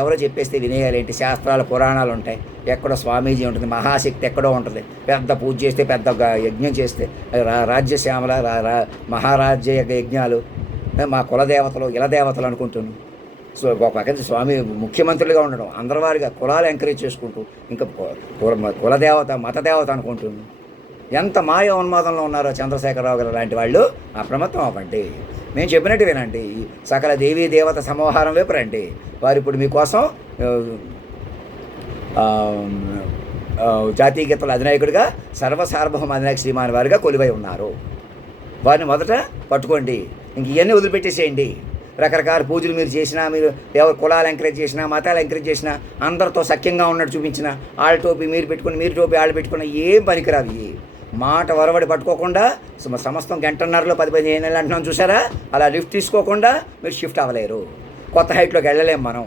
ఎవరో చెప్పేస్తే వినేయాలేంటి? శాస్త్రాలు పురాణాలు ఉంటాయి, ఎక్కడో స్వామీజీ ఉంటుంది, మహాశక్తి ఎక్కడో ఉంటుంది, పెద్ద పూజ చేస్తే పెద్ద యజ్ఞం చేస్తే రాజ్యశ్యామల మహారాజ్య యజ్ఞాలు, మా కులదేవతలు ఇలదేవతలు అనుకుంటున్నాను. సో ఒక పక్కన స్వామి ముఖ్యమంత్రులుగా ఉండడం, అందరి వారిగా కులాలు ఎంకరేజ్ చేసుకుంటూ ఇంకా కులదేవత మతదేవత అనుకుంటున్నాను. ఎంత మాయ ఉన్మాదంలో ఉన్నారో చంద్రశేఖరరావు గారు లాంటి వాళ్ళు. అప్రమత్తం అవ్వండి. మేము చెప్పినట్టు వినండి. సకల దేవీ దేవత సమూహారం వైపు రండి. వారు ఇప్పుడు మీకోసం జాతీయ గీతల అధినాయకుడిగా సర్వసార్వభౌమ అధినాయక శ్రీమాన్ వారిగా కొలువై ఉన్నారు. వారిని మొదట పట్టుకోండి. ఇంక ఇవన్నీ వదిలిపెట్టేసేయండి. రకరకాల పూజలు మీరు చేసినా, మీరు ఎవరు కులాలు ఎంకరేజ్ చేసినా, మతాలు ఎంకరేజ్ చేసినా, అందరితో సఖ్యంగా ఉన్నట్టు చూపించిన, వాళ్ళ టోపీ మీరు పెట్టుకుని, మీరు టోపీ వాళ్ళు పెట్టుకున్న ఏం పనికిరావు. ఇవి మాట వరవడి పట్టుకోకుండా సమస్తం గంటన్నరలో 10-15 ఏళ్ళు అంటున్నాం చూసారా? అలా లిఫ్ట్ తీసుకోకుండా మీరు షిఫ్ట్ అవ్వలేరు. కొత్త హైట్లోకి వెళ్ళలేము మనం.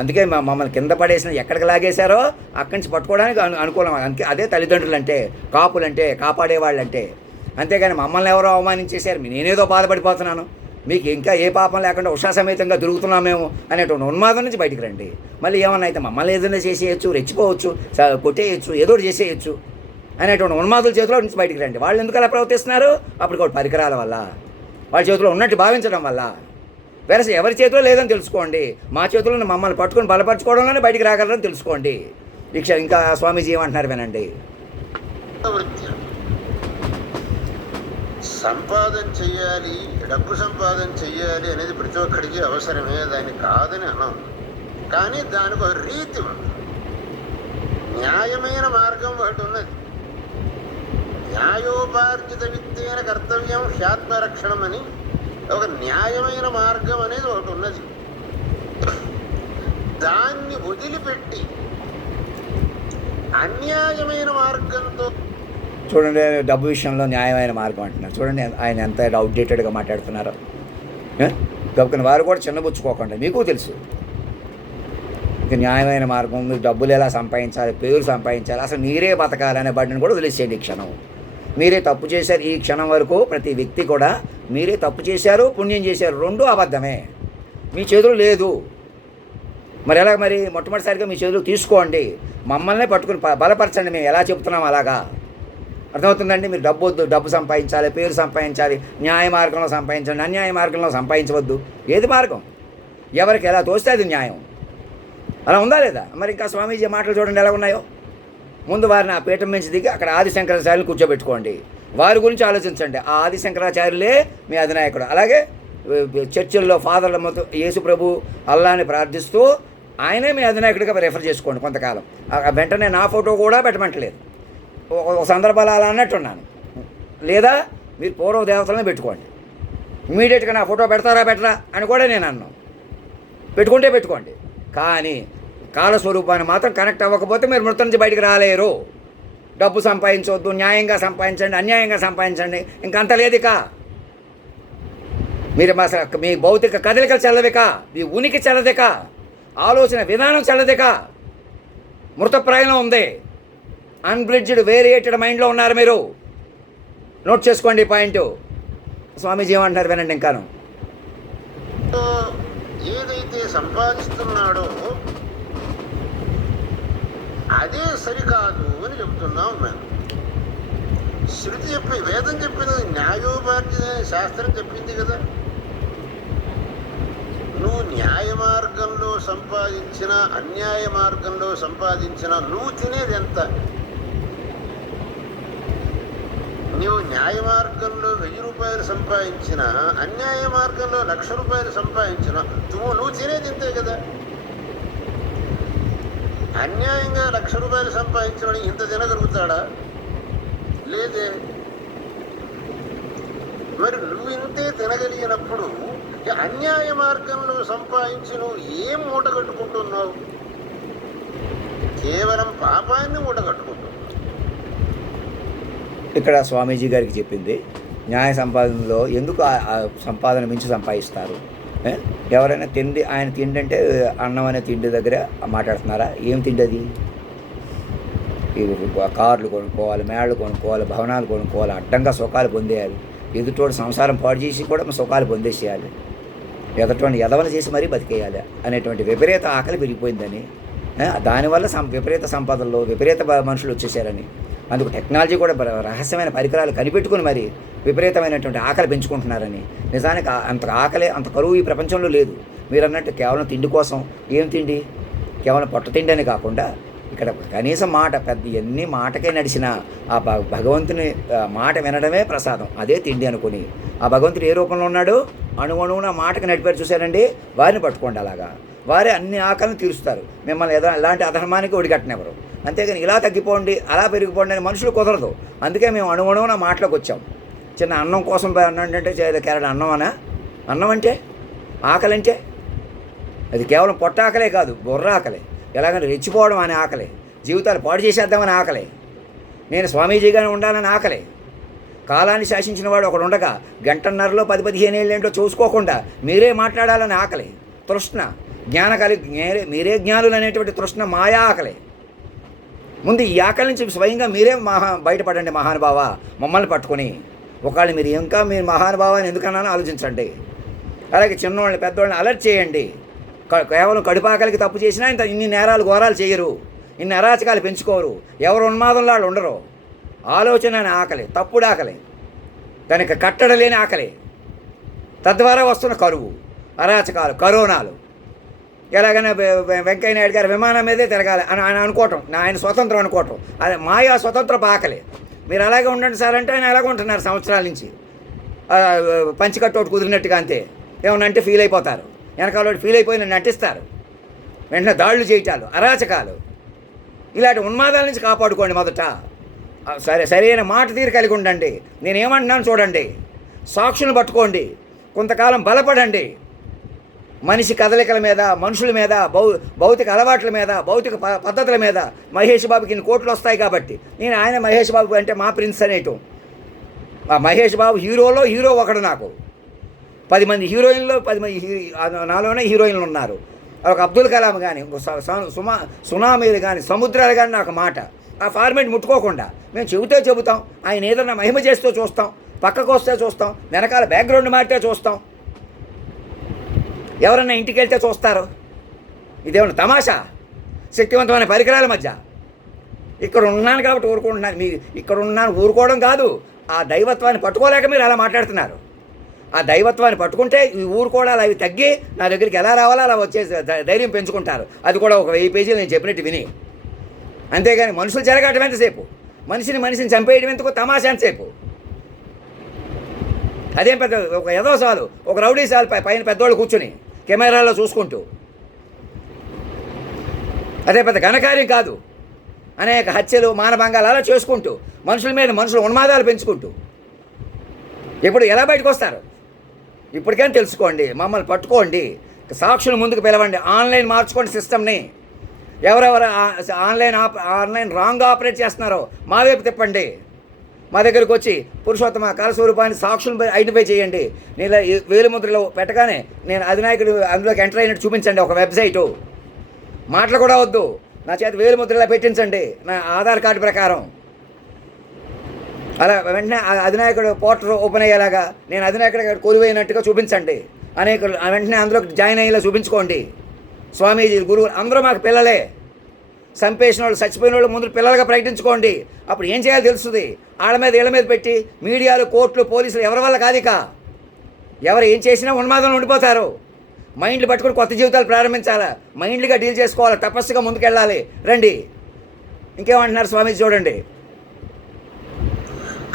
అందుకే మమ్మల్ని కింద పడేసిన ఎక్కడికి లాగేశారో అక్కడి నుంచి పట్టుకోవడానికి అనుకూలం. అందుకే అదే తల్లిదండ్రులు అంటే, కాపులంటే, కాపాడేవాళ్ళంటే. అంతేగాని మమ్మల్ని ఎవరో అవమానించేశారు, నేనేదో బాధపడిపోతున్నాను, మీకు ఇంకా ఏ పాపం లేకుండా ఉషా సమేతంగా దొరుకుతున్నాం మేము అనేటువంటి ఉన్మాదం నుంచి బయటికి రండి. మళ్ళీ ఏమన్నా అయితే మమ్మల్ని ఏదైనా చేసేయచ్చు, రెచ్చిపోవచ్చు, కొట్టేయచ్చు, ఏదో ఒకటి చేసేయచ్చు అనేటువంటి ఉన్మాదుల చేతిలో నుంచి బయటికి రండి. వాళ్ళు ఎందుకు అలా ప్రవర్తిస్తున్నారు? అప్పటికోటి పరికరాల వల్ల, వాళ్ళ చేతిలో ఉన్నట్టు భావించడం వల్ల. వేరే ఎవరి చేతిలో లేదని తెలుసుకోండి. మా చేతిలో మమ్మల్ని పట్టుకొని బలపరచుకోవడంలోనే బయటికి రాగలరని తెలుసుకోండి. ఇంకా స్వామీజీ ఏమంటున్నారు వినండి. సంపాదన చెయ్యాలి, డబ్బు సంపాదన చెయ్యాలి అనేది ప్రతి ఒక్కడికి అవసరమే, దాన్ని కాదని అన్నాం. కానీ దానికి ఒక రీతి ఉంది, న్యాయమైన మార్గం ఒకటి ఉన్నది. న్యాయోపార్జిత విత్తేన కర్తవ్యం హ్యాత్మరక్షణం అని ఒక న్యాయమైన మార్గం అనేది ఒకటి ఉన్నది. దాన్ని వదిలిపెట్టి అన్యాయమైన మార్గంతో చూడండి, డబ్బు విషయంలో న్యాయమైన మార్గం అంటున్నారు. చూడండి ఆయన ఎంత అవుట్డేటెడ్గా మాట్లాడుతున్నారో. కాబట్టి వారు కూడా చిన్నబుచ్చుకోకండి, మీకు తెలుసు. ఇక న్యాయమైన మార్గం, మీరు డబ్బులు ఎలా సంపాదించాలి, పేరు సంపాదించాలి, అసలు మీరే బతకాలనే బడిని కూడా వదిలేసేయండి. ఈ క్షణం మీరే తప్పు చేశారు. ఈ క్షణం వరకు ప్రతి వ్యక్తి కూడా మీరే తప్పు చేశారు, పుణ్యం చేశారు, రెండూ అబద్ధమే, మీ చేతులు లేదు. మరి ఎలా? మరి మొట్టమొదటిసారిగా మీ చేతులు తీసుకోండి, మమ్మల్ని పట్టుకుని బలపరచండి. మేము ఎలా చెప్తున్నాం అలాగా. అర్థమవుతుందండి? మీరు డబ్బు సంపాదించాలి, పేరు సంపాదించాలి, న్యాయ మార్గంలో సంపాదించండి, అన్యాయ మార్గంలో సంపాదించవద్దు. ఏది మార్గం? ఎవరికి ఎలా తోస్తే అది న్యాయం. అలా ఉందా లేదా? మరి ఇంకా స్వామీజీ మాటలు చూడండి ఎలా ఉన్నాయో. ముందు వారిని ఆ పీఠం నుంచి దిగి అక్కడ ఆదిశంకరాచార్యులు కూర్చోబెట్టుకోండి, వారి గురించి ఆలోచించండి. ఆ ఆదిశంకరాచార్యులే మీ అధినాయకుడు. అలాగే చర్చిల్లో ఫాదర్ల మొత్తం యేసు ప్రభు అల్లాని ప్రార్థిస్తూ ఆయనే మీ అధినాయకుడిగా రెఫర్ చేసుకోండి కొంతకాలం. వెంటనే నా ఫోటో కూడా పెట్టమంటలేదు, ఒక సందర్భాలు అలా అన్నట్టున్నాను. లేదా మీరు పూర్వ దేవతలను పెట్టుకోండి. ఇమీడియట్గా నా ఫోటో పెట్టరా అని కూడా నేను అన్నాను. పెట్టుకోండి. కానీ కాలస్వరూపాన్ని మాత్రం కనెక్ట్ అవ్వకపోతే మీరు మృతం నుంచి బయటికి రాలేరు. డబ్బు సంపాదించవద్దు, న్యాయంగా సంపాదించండి, అన్యాయంగా సంపాదించండి, ఇంకంత లేదిక. మీరు మీ భౌతిక కదలికలు చల్లదిక, మీ ఉనికి చల్లదిక, ఆలోచన విధానం చల్లదిక, మృతప్రాయంలో ఉంది. అన్బ్రిడ్జ్డ్ వేరియేటెడ్ మైండ్లో ఉన్నారు మీరు. నోట్ చేసుకోండి ఈ పాయింట్. స్వామీజీ ఏమంటారు వినండి. ఇంకాను ఏదైతే సంపాదిస్తున్నాడో అదే సరికాదు అని చెప్తున్నాం మేము. శృతి వేదం చెప్పింది, న్యాయోపార్జిత శాస్త్రం చెప్పింది కదా. నువ్వు న్యాయ మార్గంలో సంపాదించిన, అన్యాయ మార్గంలో సంపాదించిన, నువ్వు తినేది ఎంత? నువ్వు న్యాయ మార్గంలో 1000 రూపాయలు సంపాదించిన, అన్యాయ మార్గంలో 1,00,000 రూపాయలు సంపాదించిన, నువ్వు తినేది ఇంతే కదా. అన్యాయంగా 1,00,000 రూపాయలు సంపాదించడం ఇంత తినగలుగుతాడా? లేదే. మరి నువ్వు ఇంతే తినగలిగినప్పుడు అన్యాయ మార్గంలో సంపాదించి నువ్వు ఏం మూట కట్టుకుంటున్నావు? కేవలం పాపాన్ని మూట కట్టుకుంటున్నావు. ఇక్కడ స్వామీజీ గారికి చెప్పింది, న్యాయ సంపాదనలో ఎందుకు సంపాదన మించి సంపాదిస్తారు? ఎవరైనా తిండి, ఆయన తిండి అంటే అన్నం అనే తిండి దగ్గర మాట్లాడుతున్నారా? ఏం తిండి అది? కార్లు కొనుక్కోవాలి, మేళ్ళు కొనుక్కోవాలి, భవనాలు కొనుక్కోవాలి, అడ్డంగా సుఖాలు పొందేయాలి. ఎదుటోడు సంసారం పాడు చేసి కూడా సుఖాలు పొందేసేయాలి, ఎదటోని ఎదవలు చేసి మరీ బతికేయాలి అనేటువంటి విపరీత ఆకలి పెరిగిపోయిందని, దానివల్ల విపరీత సంపదల్లో విపరీత మనుషులు వచ్చేసారని, అందుకు టెక్నాలజీ కూడా రహస్యమైన పరికరాలు కనిపెట్టుకుని మరి విపరీతమైనటువంటి ఆకలి పెంచుకుంటున్నారని. నిజానికి అంత ఆకలి, అంత కరువు ఈ ప్రపంచంలో లేదు. మీరు అన్నట్టు కేవలం తిండి కోసం, ఏం తిండి, కేవలం పొట్ట తిండి అని కాకుండా ఇక్కడ కనీసం మాట పెద్ద ఎన్ని మాటకే నడిచిన ఆ భగవంతుని మాట వినడమే ప్రసాదం, అదే తిండి అనుకుని ఆ భగవంతుడు ఏ రూపంలో ఉన్నాడు, అణువణువున మాటకి నడిపారు చూశారండి, వారిని పట్టుకోండి. అలాగా వారే అన్ని ఆకలిని తీరుస్తారు, మిమ్మల్ని ఎలాంటి అధర్మానికి ఒడిగట్టనివ్వరు. అంతేగాని ఇలా తగ్గిపోండి అలా పెరిగిపోండి అని మనుషులు కుదరదు. అందుకే మేము అణువణువున మాటలోకి వచ్చాం. చిన్న అన్నం కోసం అంటే కేరళ అన్నం అనా, అన్నం అంటే ఆకలి అంటే అది కేవలం పొట్ట ఆకలే కాదు, బుర్ర ఆకలే, ఎలాగంటే రెచ్చిపోవడం అనే ఆకలే, జీవితాలు పాడు చేసేద్దామని ఆకలే, నేను స్వామీజీగానే ఉండాలని ఆకలే, కాలాన్ని శాసించిన వాడు ఒకడు ఉండగా గంటన్నరలో 10-15 ఏళ్ళు ఏంటో చూసుకోకుండా మీరే మాట్లాడాలని ఆకలే, తృష్ణ, జ్ఞాన మీరే జ్ఞానులు అనేటువంటి తృష్ణ, మాయా ఆకలే. ముందు ఈ ఆకలి నుంచి స్వయంగా మీరే బయటపడండి మహానుభావ, మమ్మల్ని పట్టుకొని. ఒకవేళ మీరు ఇంకా మీరు మహానుభావాన్ని ఎందుకన్నానో ఆలోచించండి. అలాగే చిన్నవాళ్ళని పెద్దవాళ్ళని అలర్ట్ చేయండి. కేవలం కడుపాకలికి తప్పు చేసినా ఇన్ని నేరాలు ఘోరాలు చేయరు, ఇన్ని అరాచకాలు పెంచుకోరు, ఎవరు ఉన్మాదంలో వాళ్ళు ఉండరు. ఆలోచన అనే ఆకలి, తప్పుడు ఆకలి, దానికి కట్టడలేని ఆకలి, తద్వారా వస్తున్న కరువు, అరాచకాలు, కరోనాలు. ఎలాగైనా వెంకయ్య నాయుడు గారు విమానం మీదే తిరగాలి అని ఆయన అనుకోవటం, ఆయన స్వతంత్రం అనుకోవటం, అది మాయా స్వతంత్రపు ఆకలి. మీరు అలాగే ఉండండి సార్ అంటే ఆయన అలాగే ఉంటున్నారు సంవత్సరాల నుంచి, పంచికట్టోటి కుదిరినట్టుగా. అంతే, ఏమన్నా అంటే ఫీల్ అయిపోతారు, వెనకాల ఫీల్ అయిపోయి నటిస్తారు, వెంటనే దాడులు చేయటాలు, అరాచకాలు. ఇలాంటి ఉన్మాదాల నుంచి కాపాడుకోండి. మొదట సరైన మాట తీరు కలిగి ఉండండి. నేనేమంటున్నాను చూడండి, సాక్షులను పట్టుకోండి, కొంతకాలం బలపడండి. మనిషి కదలికల మీద, మనుషుల మీద, భౌతిక అలవాట్ల మీద, భౌతిక పద్ధతుల మీద. మహేష్ బాబుకి ఇన్ని కోట్లు వస్తాయి కాబట్టి ఆయన మహేష్ బాబు అంటే మా ప్రిన్స్ అనేయటం. ఆ మహేష్ బాబు హీరోలో హీరో ఒకడు. నాకు 10 మంది హీరోయిన్లో 10 మంది నాలోనే హీరోయిన్లు ఉన్నారు. ఒక అబ్దుల్ కలాం కానీ, సునామీలు కానీ, సముద్రాలు కానీ నాకు మాట. ఆ ఫార్మేట్ ముట్టుకోకుండా మేము చెబుతాం. ఆయన ఏదన్నా మహిమ చేస్తూ చూస్తాం, పక్కకు వస్తే చూస్తాం, వెనకాల బ్యాక్గ్రౌండ్ మారితే చూస్తాం, ఎవరన్నా ఇంటికి వెళ్తే చూస్తారు. ఇదేమన్నా తమాషా? శక్తివంతమైన పరికరాల మధ్య ఇక్కడ ఉన్నాను కాబట్టి ఊరుకుంటున్నాను. మీరు ఇక్కడ ఉన్నాను ఊరుకోవడం కాదు, ఆ దైవత్వాన్ని పట్టుకోలేక మీరు అలా మాట్లాడుతున్నారు. ఆ దైవత్వాన్ని పట్టుకుంటే ఈ ఊరుకోవడాలు అవి తగ్గి నా దగ్గరికి ఎలా రావాలో అలా వచ్చే ధైర్యం పెంచుకుంటారు. అది కూడా ఒక 1000 పేజీలు నేను చెప్పినట్టు విని. అంతేగాని మనుషులు చెరగటం ఎంతసేపు, మనిషిని చంపేయడం ఎందుకు, తమాషా ఎంతసేపు? అదేం పెద్ద ఒక ఏదో చాలు, ఒక రౌడీ చాలు పైన పెద్దవాళ్ళు కూర్చొని కెమెరాలో చూసుకుంటూ. అదే పెద్ద ఘనకార్యం కాదు. అనేక హత్యలు, మానభంగాలు అలా చేసుకుంటూ, మనుషుల మీద మనుషులు ఉన్మాదాలు పెంచుకుంటూ ఇప్పుడు ఎలా బయటకు వస్తారు? ఇప్పటికైనా తెలుసుకోండి, మమ్మల్ని పట్టుకోండి, సాక్షులు ముందుకు పిలవండి, ఆన్లైన్ మార్చుకోండి సిస్టమ్ని. ఎవరెవరు ఆన్లైన్ రాంగ్ ఆపరేట్ చేస్తున్నారో మా వైపు తిప్పండి. మా దగ్గరికి వచ్చి పురుషోత్తమ కాలస్వరూపాన్ని సాక్షులను ఐడెంటిఫై చేయండి. నేను వేలిముద్రలో పెట్టగానే నేను అధినాయకుడు అందులోకి ఎంటర్ అయినట్టు చూపించండి. ఒక వెబ్సైటు, మాటలు కూడా వద్దు, నా చేత వేలిముద్రలా పెట్టించండి నా ఆధార్ కార్డు ప్రకారం. అలా వెంటనే అధినాయకుడు పోర్టల్ ఓపెన్ అయ్యేలాగా నేను అధినాయకుడు కొలువైనట్టుగా చూపించండి. అనేకులు వెంటనే అందులో జాయిన్ అయ్యేలా చూపించుకోండి. స్వామీజీ, గురువులు అందరూ మాకు పిల్లలే. చంపేసిన వాళ్ళు, చచ్చిపోయిన వాళ్ళు ముందు పిల్లలుగా ప్రకటించుకోండి. అప్పుడు ఏం చేయాలో తెలుస్తుంది. ఆళ్ళ మీద ఇళ్ళ మీద పెట్టి మీడియాలు, కోర్టులు, పోలీసులు ఎవరి వల్ల కాదిక. ఎవరు ఏం చేసినా ఉన్మాదంలో ఉండిపోతారు. మైండ్లు పట్టుకుని కొత్త జీవితాలు ప్రారంభించాలా, మైండ్లుగా డీల్ చేసుకోవాలి, తపస్సుగా ముందుకెళ్ళాలి. రండి. ఇంకేమంటున్నారు స్వామీజీ చూడండి.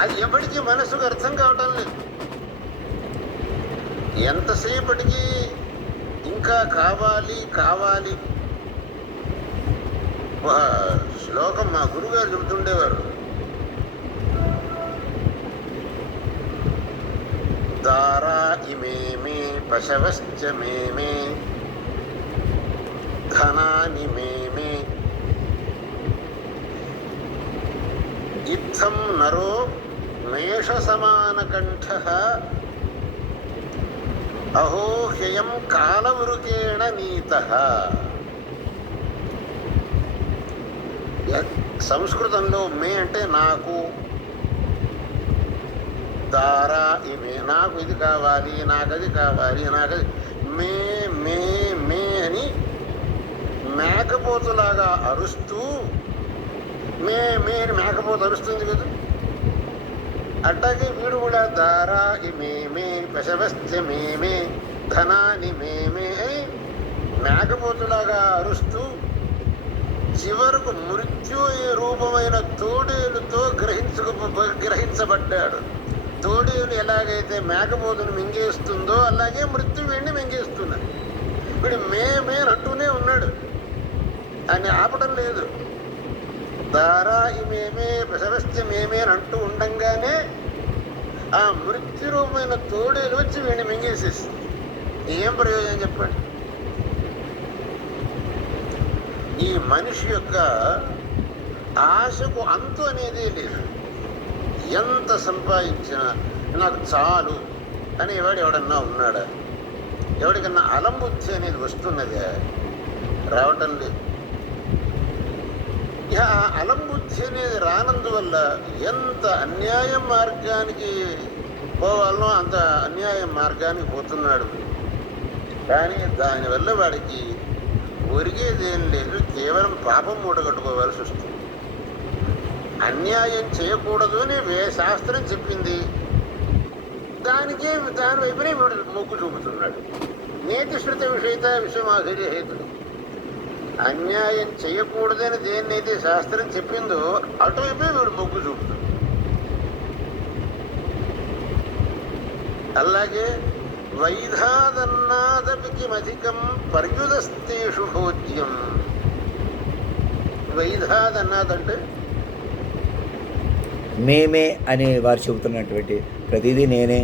అది ఎప్పటికీ మనసుకు అర్థం కావటం లేదు. ఎంతసేపటికి ఇంకా కావాలి కావాలి. శ్లోకం మా గురుగారు చెబుతుండేవారు, దారా ఇమేమే పశవశ్చ మేమే ధనాని మేమే ఇత్థం నరో మేష సమానకంఠ అహో హ్యయం కాలవృకేణ నీతః. సంస్కృతంలో మే అంటే నాకు, దారా ఇమే, నాకు ఇది కావాలి, నాకు అది కావాలి, నాకు మే మే మే అని మేకపోతులాగా అరుస్తూ, మే మే అని మేకపోతు అరుస్తుంది కదా, అట్లాగే వీడు కూడా దారా ఇమేమే పశవస్య మేమే ధనాని మేమే అని మేకపోతులాగా అరుస్తూ చివరకు మృత్యు రూపమైన తోడేలుతో గ్రహించబడ్డాడు. తోడేలు ఎలాగైతే మేకపోతును మింగేస్తుందో అలాగే మృత్యు వీడిని మింగేస్తున్నది. వీడు మేమే అంటూనే ఉన్నాడు, అని ఆపడం లేదు. దారా ఇమేమే ప్రశవస్య మేమే అని అంటూ ఉండంగానే ఆ మృత్యు రూపమైన తోడేలు వచ్చి వీడిని మింగేసేసింది. ఏం ప్రయోజనం చెప్పండి? ఈ మనిషి యొక్క ఆశకు అంతు అనేది లేదు. ఎంత సంపాదించినా నాకు చాలు అనేవాడు ఎవడన్నా ఉన్నాడా? ఎవడికన్నా అలంబుద్ధి అనేది వస్తున్నదే? రావటం లేదు. ఇక ఆ అలంబుద్ధి అనేది రానందువల్ల ఎంత అన్యాయం మార్గానికి పోవాలనో అంత అన్యాయం మార్గానికి పోతున్నాడు. కానీ దానివల్ల వాడికి ఒరిగేదేం లేదు, కేవలం పాపం మూటగట్టుకోవాల్సి వస్తుంది. అన్యాయం చేయకూడదు అని శాస్త్రం చెప్పింది, దాని వైపునే వీడు మొగ్గు చూపుతున్నాడు. నేతి శృత విషయిత విషమాధుర్య హేతుడు. అన్యాయం చేయకూడదని దేన్నైతే శాస్త్రం చెప్పిందో అటువైపే వీడు మొగ్గు చూపుతుంది. అలాగే వైధాదన్నాదపికిమధికం పర్యుదస్తేషు భోజ్యం. వైధాదన్నాదంటే మేమే అని వారు చెబుతున్నటువంటి ప్రతిదీ నేనే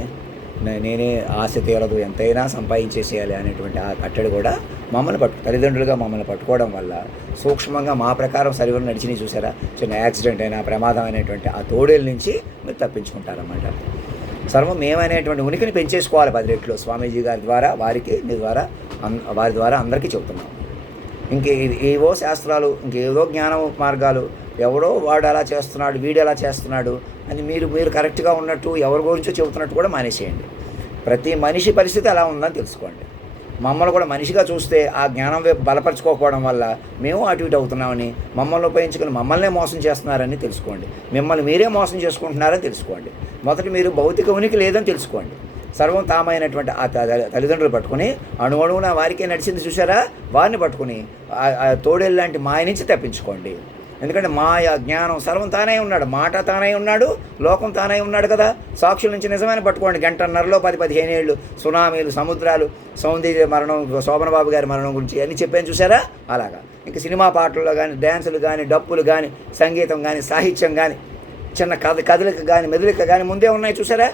ఆశ తీరదు, ఎంతైనా సంపాదించేసేయాలి అనేటువంటి ఆ కట్టడి కూడా మమ్మల్ని తల్లిదండ్రులుగా మమ్మల్ని పట్టుకోవడం వల్ల సూక్ష్మంగా మా ప్రకారం సరిగ్గా నడిచిని చూసారా, చిన్న యాక్సిడెంట్ అయినా ప్రమాదం అనేటువంటి ఆ తోడేల నుంచి మీరు తప్పించుకుంటారన్నమాట. సర్వం మేమనేటువంటి ఉనికిని పెంచేసుకోవాలి 10 రెట్లు. స్వామీజీ గారి ద్వారా వారి ద్వారా అందరికీ చెబుతున్నాం. ఏవో శాస్త్రాలు, ఇంకేదో జ్ఞానం మార్గాలు, ఎవడో వాడు అలా చేస్తున్నాడు, వీడు ఎలా చేస్తున్నాడు అని మీరు కరెక్ట్గా ఉన్నట్టు ఎవరి గురించో చెబుతున్నట్టు కూడా మానేసేయండి. ప్రతి మనిషి పరిస్థితి ఎలా ఉందని తెలుసుకోండి. మమ్మల్ని కూడా మనిషిగా చూస్తే ఆ జ్ఞానం వైపు బలపరచుకోకపోవడం వల్ల మేము అటు ఇటు అవుతున్నామని, మమ్మల్ని ఉపయోగించుకుని మమ్మల్నే మోసం చేస్తున్నారని తెలుసుకోండి. మిమ్మల్ని మీరే మోసం చేసుకుంటున్నారని తెలుసుకోండి. మొదట మీరు భౌతిక ఉనికి లేదని తెలుసుకోండి. సర్వం తామైనటువంటి ఆ తల్లిదండ్రులు పట్టుకుని అణువణువున వారికే నడిచింది చూసారా, వారిని పట్టుకుని ఆ తోడేలు లాంటి మాయ నుంచి తప్పించుకోండి. ఎందుకంటే మాయ జ్ఞానం సర్వం తానే ఉన్నాడు, మాట తానే ఉన్నాడు, లోకం తానే ఉన్నాడు కదా. సాక్షుల నుంచి నిజమైన పట్టుకోండి. 1.5 10-15 ఏళ్ళు సునామీలు, సముద్రాలు, సౌందర్య మరణం, శోభనబాబు గారి మరణం గురించి అన్నీ చెప్పాను చూసారా. అలాగా ఇంక సినిమా పాటల్లో కానీ, డ్యాన్సులు కానీ, డప్పులు కానీ, సంగీతం కానీ, సాహిత్యం కానీ, చిన్న కదలిక కానీ, మెదలిక కానీ ముందే ఉన్నాయి చూసారా.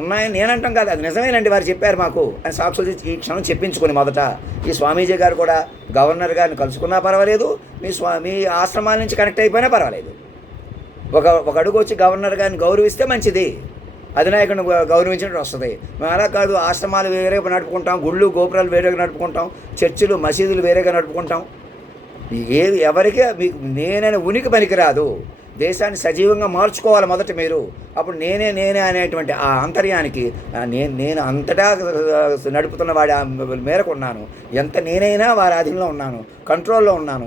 ఉన్నాయని నేనంటాం కాదు, అది నిజమేనండి, వారు చెప్పారు మాకు అని సాక్షులు ఈ క్షణం చెప్పించుకొని మొదట ఈ స్వామీజీ గారు కూడా గవర్నర్ గారిని కలుసుకున్నా పర్వాలేదు, మీ ఆశ్రమాల నుంచి కనెక్ట్ అయిపోయినా పర్వాలేదు. ఒక అడుగు వచ్చి గవర్నర్ గారిని గౌరవిస్తే మంచిది, అధినాయకుడిని గౌరవించినట్టు వస్తుంది. మేము అలా కాదు, ఆశ్రమాలు వేరేగా నడుపుకుంటాం, గుళ్ళు గోపురాలు వేరేగా నడుపుకుంటాం, చర్చిలు మసీదులు వేరేగా నడుపుకుంటాం. ఎవరికీ మీకు నేనైనా ఉనికి పనికిరాదు. దేశాన్ని సజీవంగా మార్చుకోవాలి మొదట మీరు. అప్పుడు నేనే అనేటువంటి ఆ అంతర్యానికి నేను అంతటా నడుపుతున్న వాడి మేరకు ఉన్నాను, ఎంత నేనైనా వారి అధీనంలో ఉన్నాను, కంట్రోల్లో ఉన్నాను,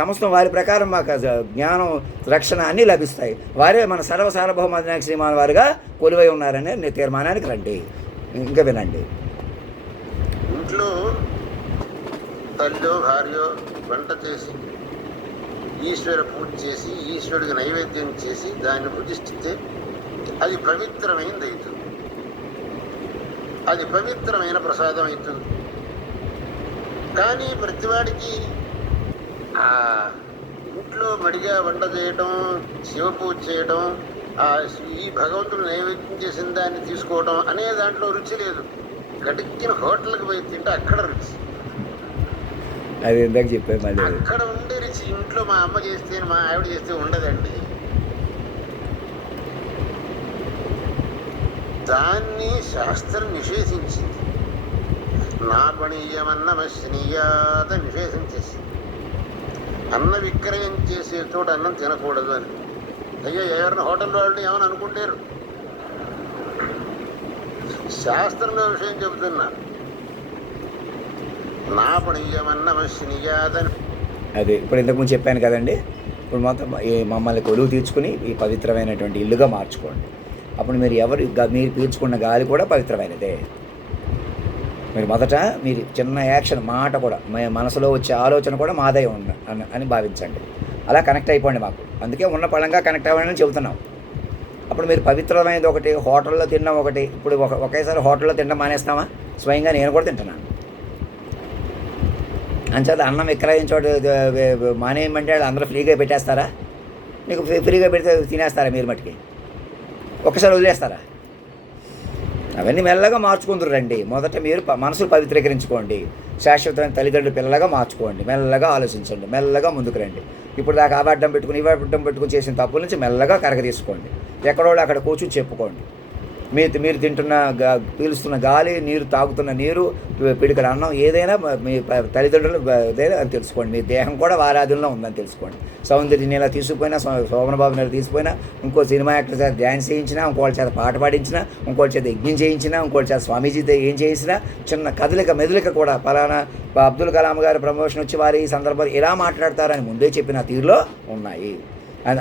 సమస్తం వారి ప్రకారం మాకు జ్ఞానం, రక్షణ అన్నీ లభిస్తాయి. వారే మన సర్వసార్వభౌమ అధినాయక శ్రీమాన్ వారుగా కొలువై ఉన్నారనే తీర్మానానికి రండి. ఇంకా వినండి. ఇంట్లో తల్లిలో భార్యో వంట చేసి ఈశ్వర పూజ చేసి ఈశ్వరుడికి నైవేద్యం చేసి దాన్ని భుజిస్తే అది పవిత్రమైనది అవుతుంది, అది పవిత్రమైన ప్రసాదం అవుతుంది. కానీ ప్రతివాడికి ఆ ఇంట్లో మడిగా వంట చేయటం, శివ పూజ చేయటం, ఈ భగవంతుడు నైవేద్యం చేసిన దాన్ని తీసుకోవడం అనే దాంట్లో రుచి లేదు. గడిక్కిన హోటల్కి పోయి తింటే అక్కడ రుచి, అది ఇందాక చెప్పే మళ్ళీ అక్కడ ఉండే రుచి ఇంట్లో మా అమ్మ చేస్తే, మా ఆవిడ చేస్తే ఉండదండి. దాన్ని శాస్త్రం నిషేధించింది. నా పణీయమన్నమశ్నీయాత నిషేధించేసింది. అన్న విక్రయం చేసే చోట అన్నం తినకూడదు అని. అయ్యో, ఎవరిని హోటల్ వాళ్ళు ఏమని అనుకుంటారు. శాస్త్రంలో విషయం చెబుతున్నా. నాపణీయమన్నమశ్నియాదని అది ఇప్పుడు ఇంతకుముందు చెప్పాను కదండి. ఇప్పుడు మొత్తం ఈ మమ్మల్ని కొలువు తీర్చుకుని ఈ పవిత్రమైనటువంటి ఇల్లుగా మార్చుకోండి. అప్పుడు మీరు మీరు పీల్చుకున్న గాలి కూడా పవిత్రమైనదే. మీరు మొదట మీరు చిన్న యాక్షన్ మాట కూడా మనసులో వచ్చే ఆలోచన కూడా మాదే అని భావించండి. అలా కనెక్ట్ అయిపోండి మాకు. అందుకే ఉన్న పళంగా కనెక్ట్ అవ్వాలని చెబుతున్నాం. అప్పుడు మీరు పవిత్రమైనది ఒకటి, హోటల్లో తినడం ఒకటి. ఇప్పుడు ఒకేసారి హోటల్లో తినడం మానేస్తామా? స్వయంగా నేను కూడా తింటున్నాను. అంచేత అన్నం విక్రయించోడు మానేయమంటే అందరూ ఫ్రీగా పెట్టేస్తారా? మీకు ఫ్రీగా పెడితే తినేస్తారా మీరు మట్టుకి? ఒక్కసారి వదిలేస్తారా? అవన్నీ మెల్లగా మార్చుకుందరు రండి. మొదట మీరు మనసులు పవిత్రీకరించుకోండి. శాశ్వతమైన తల్లిదండ్రుల పిల్లలుగా మార్చుకోండి. మెల్లగా ఆలోచించండి. మెల్లగా ముందుకు రండి. ఇప్పుడు దాకా అబద్ధం పెట్టుకుని చేసిన తప్పుల నుంచి మెల్లగా కరగతీసుకోండి. ఎక్కడో అక్కడ కూర్చుని చెప్పుకోండి. మీరు తింటున్న పీలుస్తున్న గాలి, నీరు తాగుతున్న నీరు, పిడికడ అన్నం ఏదైనా మీ తల్లిదండ్రులు ఏదైనా అని తెలుసుకోండి. మీ దేహం కూడా వారాధుల్లో ఉందని తెలుసుకోండి. సౌందర్యం ఇలా తీసుకుపోయినా, శోభనబాబు నెల తీసుకుపోయినా, ఇంకో సినిమా యాక్టర్ చేత డ్యాన్స్ చేయించినా, ఇంకోళ్ళ చేత పాట పాడించినా, ఇంకోళ్ళ చేత యజ్ఞం చేయించినా, ఇంకోళ్ళ చేత స్వామీజీతో ఏం చేయించినా, చిన్న కదలిక మెదలిక కూడా పలానా అబ్దుల్ కలాం గారి ప్రమోషన్ వచ్చి వారు ఈ సందర్భంలో ఇలా మాట్లాడతారని ముందే చెప్పిన తీరులో ఉన్నాయి.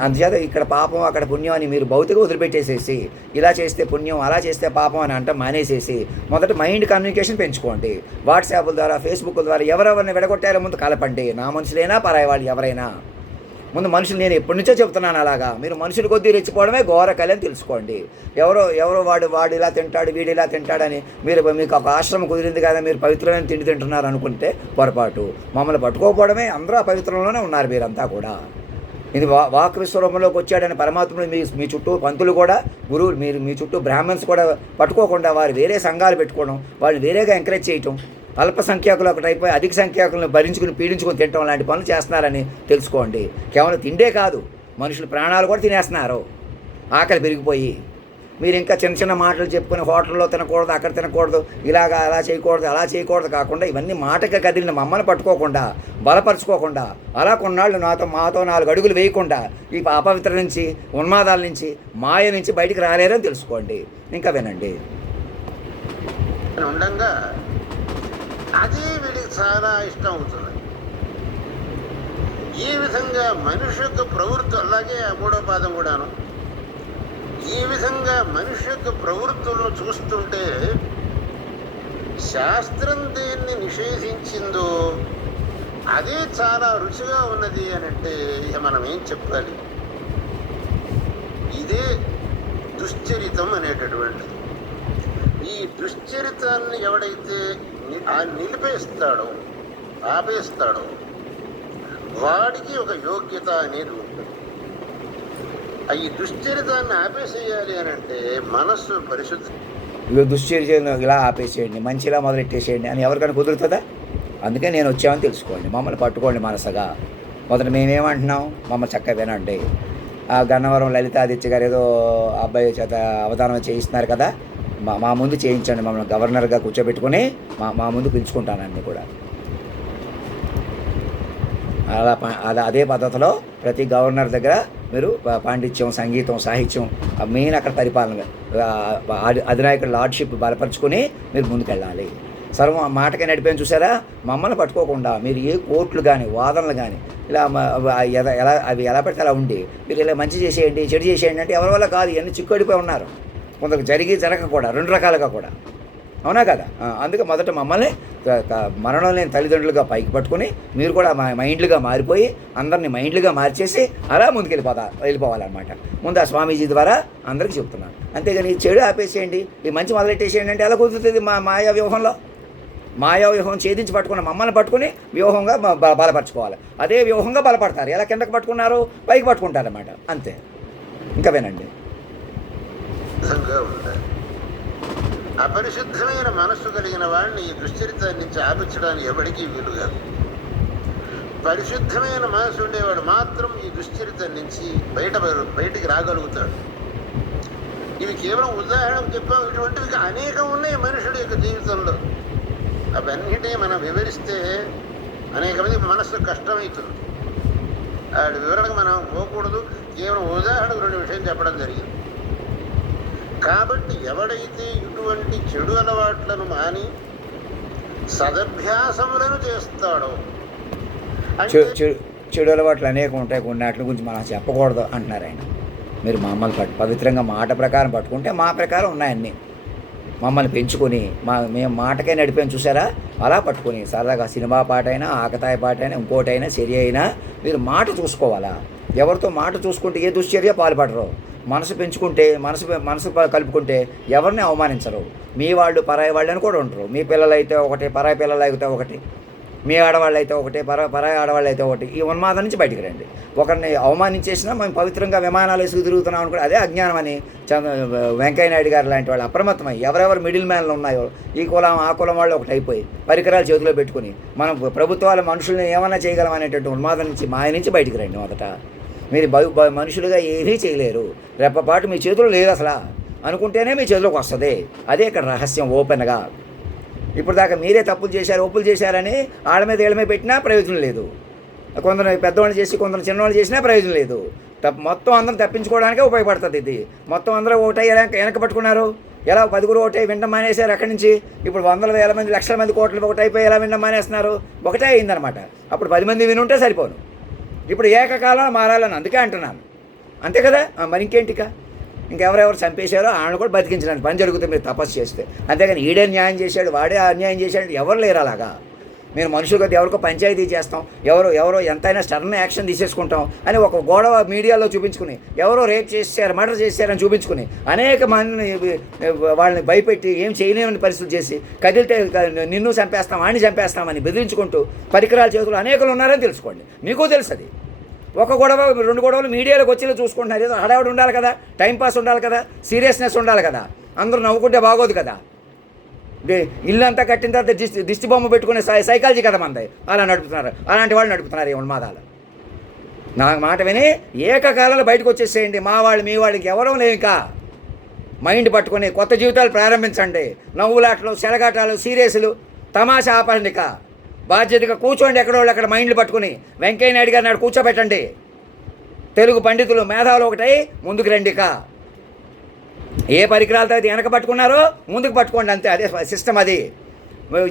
అందుచేత ఇక్కడ పాపం అక్కడ పుణ్యం అని మీరు భౌతిక వదిలిపెట్టేసేసి ఇలా చేస్తే పుణ్యం అలా చేస్తే పాపం అని అంటే మానేసేసి మొదట మైండ్ కమ్యూనికేషన్ పెంచుకోండి. వాట్సాప్ ద్వారా, ఫేస్బుక్ ద్వారా ఎవరెవరిని విడగొట్టారో ముందు కలపండి. నా మనుషులైనా పరాయి వాళ్ళు ఎవరైనా ముందు మనుషులు నేను ఎప్పటి నుంచో చెప్తున్నాను. అలాగా మీరు మనుషులు కొద్దీ రెచ్చిపోవడమే ఘోరకలి అని తెలుసుకోండి. ఎవరో వాడు ఇలా తింటాడు, వీడు ఇలా తింటాడని మీకు ఒక ఆశ్రమం కుదిరింది కదా, మీరు పవిత్రమైన తిండి తింటున్నారు అనుకుంటే పొరపాటు. మమ్మల్ని పట్టుకోకపోవడమే. అందరూ ఆ పవిత్రంలోనే ఉన్నారు మీరంతా కూడా. ఇది వాక్ విశ్వరూపంలోకి వచ్చాడని పరమాత్ముడు మీ చుట్టూ పంతులు కూడా, గురువులు మీ చుట్టూ బ్రాహ్మణ్స్ కూడా పట్టుకోకుండా వారు వేరే సంఘాలు పెట్టుకోవడం, వాళ్ళు వేరేగా ఎంకరేజ్ చేయటం, అల్పసంఖ్యాకులు ఒకటి అయిపోయి అధిక సంఖ్యాకులను భరించుకుని పీడించుకుని తినటం లాంటి పనులు చేస్తున్నారని తెలుసుకోండి. కేవలం తిండే కాదు, మనుషుల ప్రాణాలు కూడా తినేస్తున్నారు ఆకలి పెరిగిపోయి. మీరు ఇంకా చిన్న చిన్న మాటలు చెప్పుకొని హోటల్లో తినకూడదు, అక్కడ తినకూడదు, ఇలాగా అలా చేయకూడదు కాకుండా ఇవన్నీ మాటగా కదిలిన మమ్మల్ని పట్టుకోకుండా, బలపరుచుకోకుండా, అలా కొన్నాళ్ళు మాతో 4 అడుగులు వేయకుండా ఈ అపవిత్ర నుంచి, ఉన్మాదాల నుంచి, మాయ నుంచి బయటికి రాలేరని తెలుసుకోండి. ఇంకా వినండి. ఉండగా అది వీడికి చాలా ఇష్టం అవుతుంది. ఈ విధంగా మనిషి యొక్క ప్రవృత్తి, అలాగే 3వ పాదం కూడాను, ఈ విధంగా మనిషి యొక్క ప్రవృత్తులను చూస్తుంటే శాస్త్రం దేన్ని నిషేధించిందో అదే చాలా రుచిగా ఉన్నది అని అంటే ఇక మనం ఏం చెప్పాలి? ఇదే దుశ్చరితం అనేటటువంటిది. ఈ దుశ్చరితాన్ని ఎవడైతే నిలిపేస్తాడో, ఆపేస్తాడో వాడికి ఒక యోగ్యత అనేది ఉంటుంది. ఈ దుశ్చరితాన్ని ఆపేసేయాలి అని అంటే మనస్సు పరిశుద్ధి. దుశ్చర్యను ఇలా ఆపేసేయండి, మంచిలా మొదలెట్టేసేయండి అని ఎవరికైనా కుదురుతుందా? అందుకే నేను వచ్చామని తెలుసుకోండి. మమ్మల్ని పట్టుకోండి మనసుగా. మొదట మేమేమంటున్నాం? మమ్మల్ని చక్కగా వినండి. గన్నవరం లలితాదిత్య గారు ఏదో అబ్బాయి చేత అవధానం చేయిస్తున్నారు కదా, మా ముందు చేయించండి. మమ్మల్ని గవర్నర్గా కూర్చోబెట్టుకుని మా ముందు పిలుచుకుంటానండి కూడా. అదే పద్ధతిలో ప్రతి గవర్నర్ దగ్గర మీరు పాండిత్యం, సంగీతం, సాహిత్యం, మెయిన్ అక్కడ పరిపాలన, అధినాయకుడు లార్డ్షిప్ బలపరుచుకొని మీరు ముందుకెళ్ళాలి. సర్వం మాటకే నడిపోయిన చూసారా? మమ్మల్ని పట్టుకోకుండా మీరు ఏ కోర్టులు కానీ, వాదనలు కానీ ఇలా అవి ఎలా పెడితే అలా ఉండి మీరు ఇలా మంచి చేసేయండి, చెడు చేసేయండి అంటే ఎవరి వల్ల కాదు. ఇవన్నీ చిక్కుడిపోయి ఉన్నారు. కొందరు జరగక కూడా 2 రకాలుగా కూడా. అవునా కదా? అందుకే మొదట మమ్మల్ని మరణం లేని తల్లిదండ్రులుగా పైకి పట్టుకుని మీరు కూడా మైండ్లుగా మారిపోయి అందరినీ మైండ్లుగా మార్చేసి అలా ముందుకు వెళ్ళిపోవాలన్నమాట. ముందు ఆ స్వామీజీ ద్వారా అందరికీ చెప్తున్నాను. అంతేగాని చెడు ఆపేసేయండి, ఈ మంచి మొదలెట్టేసేయండి అంటే ఎలా కుదురుతుంది? మాయా వ్యూహంలో మాయా వ్యూహం ఛేదించి పట్టుకున్న మమ్మల్ని పట్టుకుని వ్యూహంగా బలపరచుకోవాలి. అదే వ్యూహంగా బలపడతారు. ఎలా కిందకి పట్టుకున్నారు, పైకి పట్టుకుంటారన్నమాట. అంతే. ఇంకా వినండి. అపరిశుద్ధమైన మనస్సు కలిగిన వాడిని ఈ దుశ్చరితాన్ని నుంచి ఆపించడానికి ఎవరికీ వీలు కాదు. పరిశుద్ధమైన మనసు ఉండేవాడు మాత్రం ఈ దుశ్చరితం నుంచి బయటికి రాగలుగుతాడు. ఇవి కేవలం ఉదాహరణకు చెప్పాము. ఇటువంటివి అనేకం ఉన్నాయి మనుషుడి యొక్క జీవితంలో. అవన్నిటినీ మనం వివరిస్తే అనేక మంది మనస్సు కష్టమవుతుంది. వాటి వివరణకు మనం పోకూడదు. కేవలం ఉదాహరణకు 2 విషయం చెప్పడం జరిగింది. కాబట్టి ఎవడైతే ఇటువంటి చెడు అలవాట్లను మాని సదభ్యాసములను చేస్తాడో, అంటే చెడు అలవాట్లు అనేకం ఉంటాయి, కొన్ని వాటి గురించి మనం చెప్పకూడదు అంటున్నారు ఆయన. మీరు మమ్మల్ని పవిత్రంగా మాట ప్రకారం పట్టుకుంటే మా ప్రకారం ఉన్నాయన్నీ. మమ్మల్ని పెంచుకొని మేము మాటకే నడిపాను చూసారా, అలా పట్టుకొని సరదాగా సినిమా పాట అయినా, ఆకతాయి పాట అయినా, ఇంకోటైనా సరి అయినా మీరు మాట చూసుకోవాలా. ఎవరితో మాట చూసుకుంటే ఏ దుశ్చర్య పాల్పడరు. మనసు పెంచుకుంటే, మనసు కలుపుకుంటే ఎవరిని అవమానించరు. మీ వాళ్ళు పరాయి వాళ్ళని కూడా ఉంటారు. మీ పిల్లలైతే ఒకటి, పరాయి పిల్లలు అయితే ఒకటి, మీ ఆడవాళ్ళు అయితే ఒకటి, పరాయి ఆడవాళ్ళు అయితే ఒకటి. ఈ ఉన్మాదం నుంచి బయటికి రండి. ఒకరిని అవమానించేసినా మేము పవిత్రంగా విమానాలు వేసుకు తిరుగుతున్నాం అనుకో, అదే అజ్ఞానం అని వెంకయ్య నాయుడు గారు లాంటి వాళ్ళు అప్రమత్తమై ఎవరెవరు మిడిల్ మ్యాన్లు ఉన్నాయో, ఈ కులం ఆ కులం వాళ్ళు ఒకటి అయిపోయి పరికరాలు చేతిలో పెట్టుకుని మనం ప్రభుత్వాల మనుషుల్ని ఏమైనా చేయగలం అనేటువంటి ఉన్మాదం నుంచి, మాయ నుంచి బయటికి రండి. మొదట మీరు మనుషులుగా ఏమీ చేయలేరు. రెప్పపాటు మీ చేతులు లేదు అసలు అనుకుంటేనే మీ చేతిలోకి వస్తుంది. అదే ఇక్కడ రహస్యం. ఓపెన్గా ఇప్పుడు దాకా మీరే తప్పులు చేశారు, ఒప్పులు చేశారని ఆళ్ళ మీద ఏళ్ళ మీద పెట్టినా ప్రయోజనం లేదు. కొందరు పెద్దవాళ్ళు చేసి కొందరు చిన్నవాళ్ళు చేసినా ప్రయోజనం లేదు. మొత్తం అందరం తప్పించుకోవడానికే ఉపయోగపడుతుంది ఇది. మొత్తం అందరూ ఒకటై వెనక పట్టుకున్నారు. ఎలా 10 ఒకటే వినడం మానేశారు. అక్కడి నుంచి ఇప్పుడు 100,000 మంది, లక్షల మంది, కోట్ల ఒకటైపోయి ఎలా వినడం మానేస్తున్నారు. ఒకటే అయిందనమాట. అప్పుడు 10 మంది వినుంటే సరిపోను. ఇప్పుడు ఏకకాలంలో మారాలని అందుకే అంటున్నాను. అంతే కదా, మరి ఇంకేంటిక. ఇంకెవరెవరు చంపేశారో ఆయన కూడా బతికించడానికి పని జరుగుతుంది మీరు తపస్సు చేస్తే. అంతేగాని ఈడే న్యాయం చేశాడు, వాడే అన్యాయం చేశాడు ఎవరు లేరు అలాగా. మీరు మనుషులు కొద్ది ఎవరికో పంచాయతీ చేస్తాం, ఎవరో ఎంతైనా స్టర్న్ యాక్షన్ తీసేసుకుంటాం అని ఒక గొడవ మీడియాలో చూపించుకుని, ఎవరో రేప్ చేశారు, మర్డర్ చేశారని చూపించుకుని అనేక మందిని వాళ్ళని భయపెట్టి ఏం చేయలేమని పరిస్థితి చేసి, కదిలితే నిన్ను చంపేస్తాం, వాడిని చంపేస్తామని బెదిరించుకుంటూ పరికరాల చేతులు అనేకలు ఉన్నారని తెలుసుకోండి. మీకు తెలుసు అది. ఒక గొడవ 2 గొడవలు మీడియాలోకి వచ్చేలా చూసుకుంటున్నారు. ఏదో హడావుడి ఉండాలి కదా, టైంపాస్ ఉండాలి కదా, సీరియస్నెస్ ఉండాలి కదా, అందరూ నవ్వుకుంటే బాగోదు కదా. ఇల్లు అంతా కట్టిన తర్వాత దిష్టి బొమ్మ పెట్టుకునే సైకాలజీ కదా మంది. అలా నడుపుతున్నారు, అలాంటి వాళ్ళు నడుపుతున్నారు ఈ ఉన్మాదాలు. నా మాట విని ఏకకాలంలో బయటకు వచ్చేసేయండి. మా వాళ్ళు మీ వాళ్ళకి ఎవరో లేవు. ఇంకా మైండ్ పట్టుకొని కొత్త జీవితాలు ప్రారంభించండి. నవ్వులాటలు, సెలగాటాలు, సీరియస్లు, తమాషా ఆపండి. ఇక బాధ్యతగా కూర్చోండి. ఎక్కడో అక్కడ మైండ్లు పట్టుకుని వెంకయ్య నాయుడు గారు నాడు కూర్చోబెట్టండి. తెలుగు పండితులు, మేధావులు ఒకటై ముందుకు రండి. ఇక ఏ పరికరాలతో అయితే వెనక పట్టుకున్నారో ముందుకు పట్టుకోండి. అంతే, అదే సిస్టమ్. అది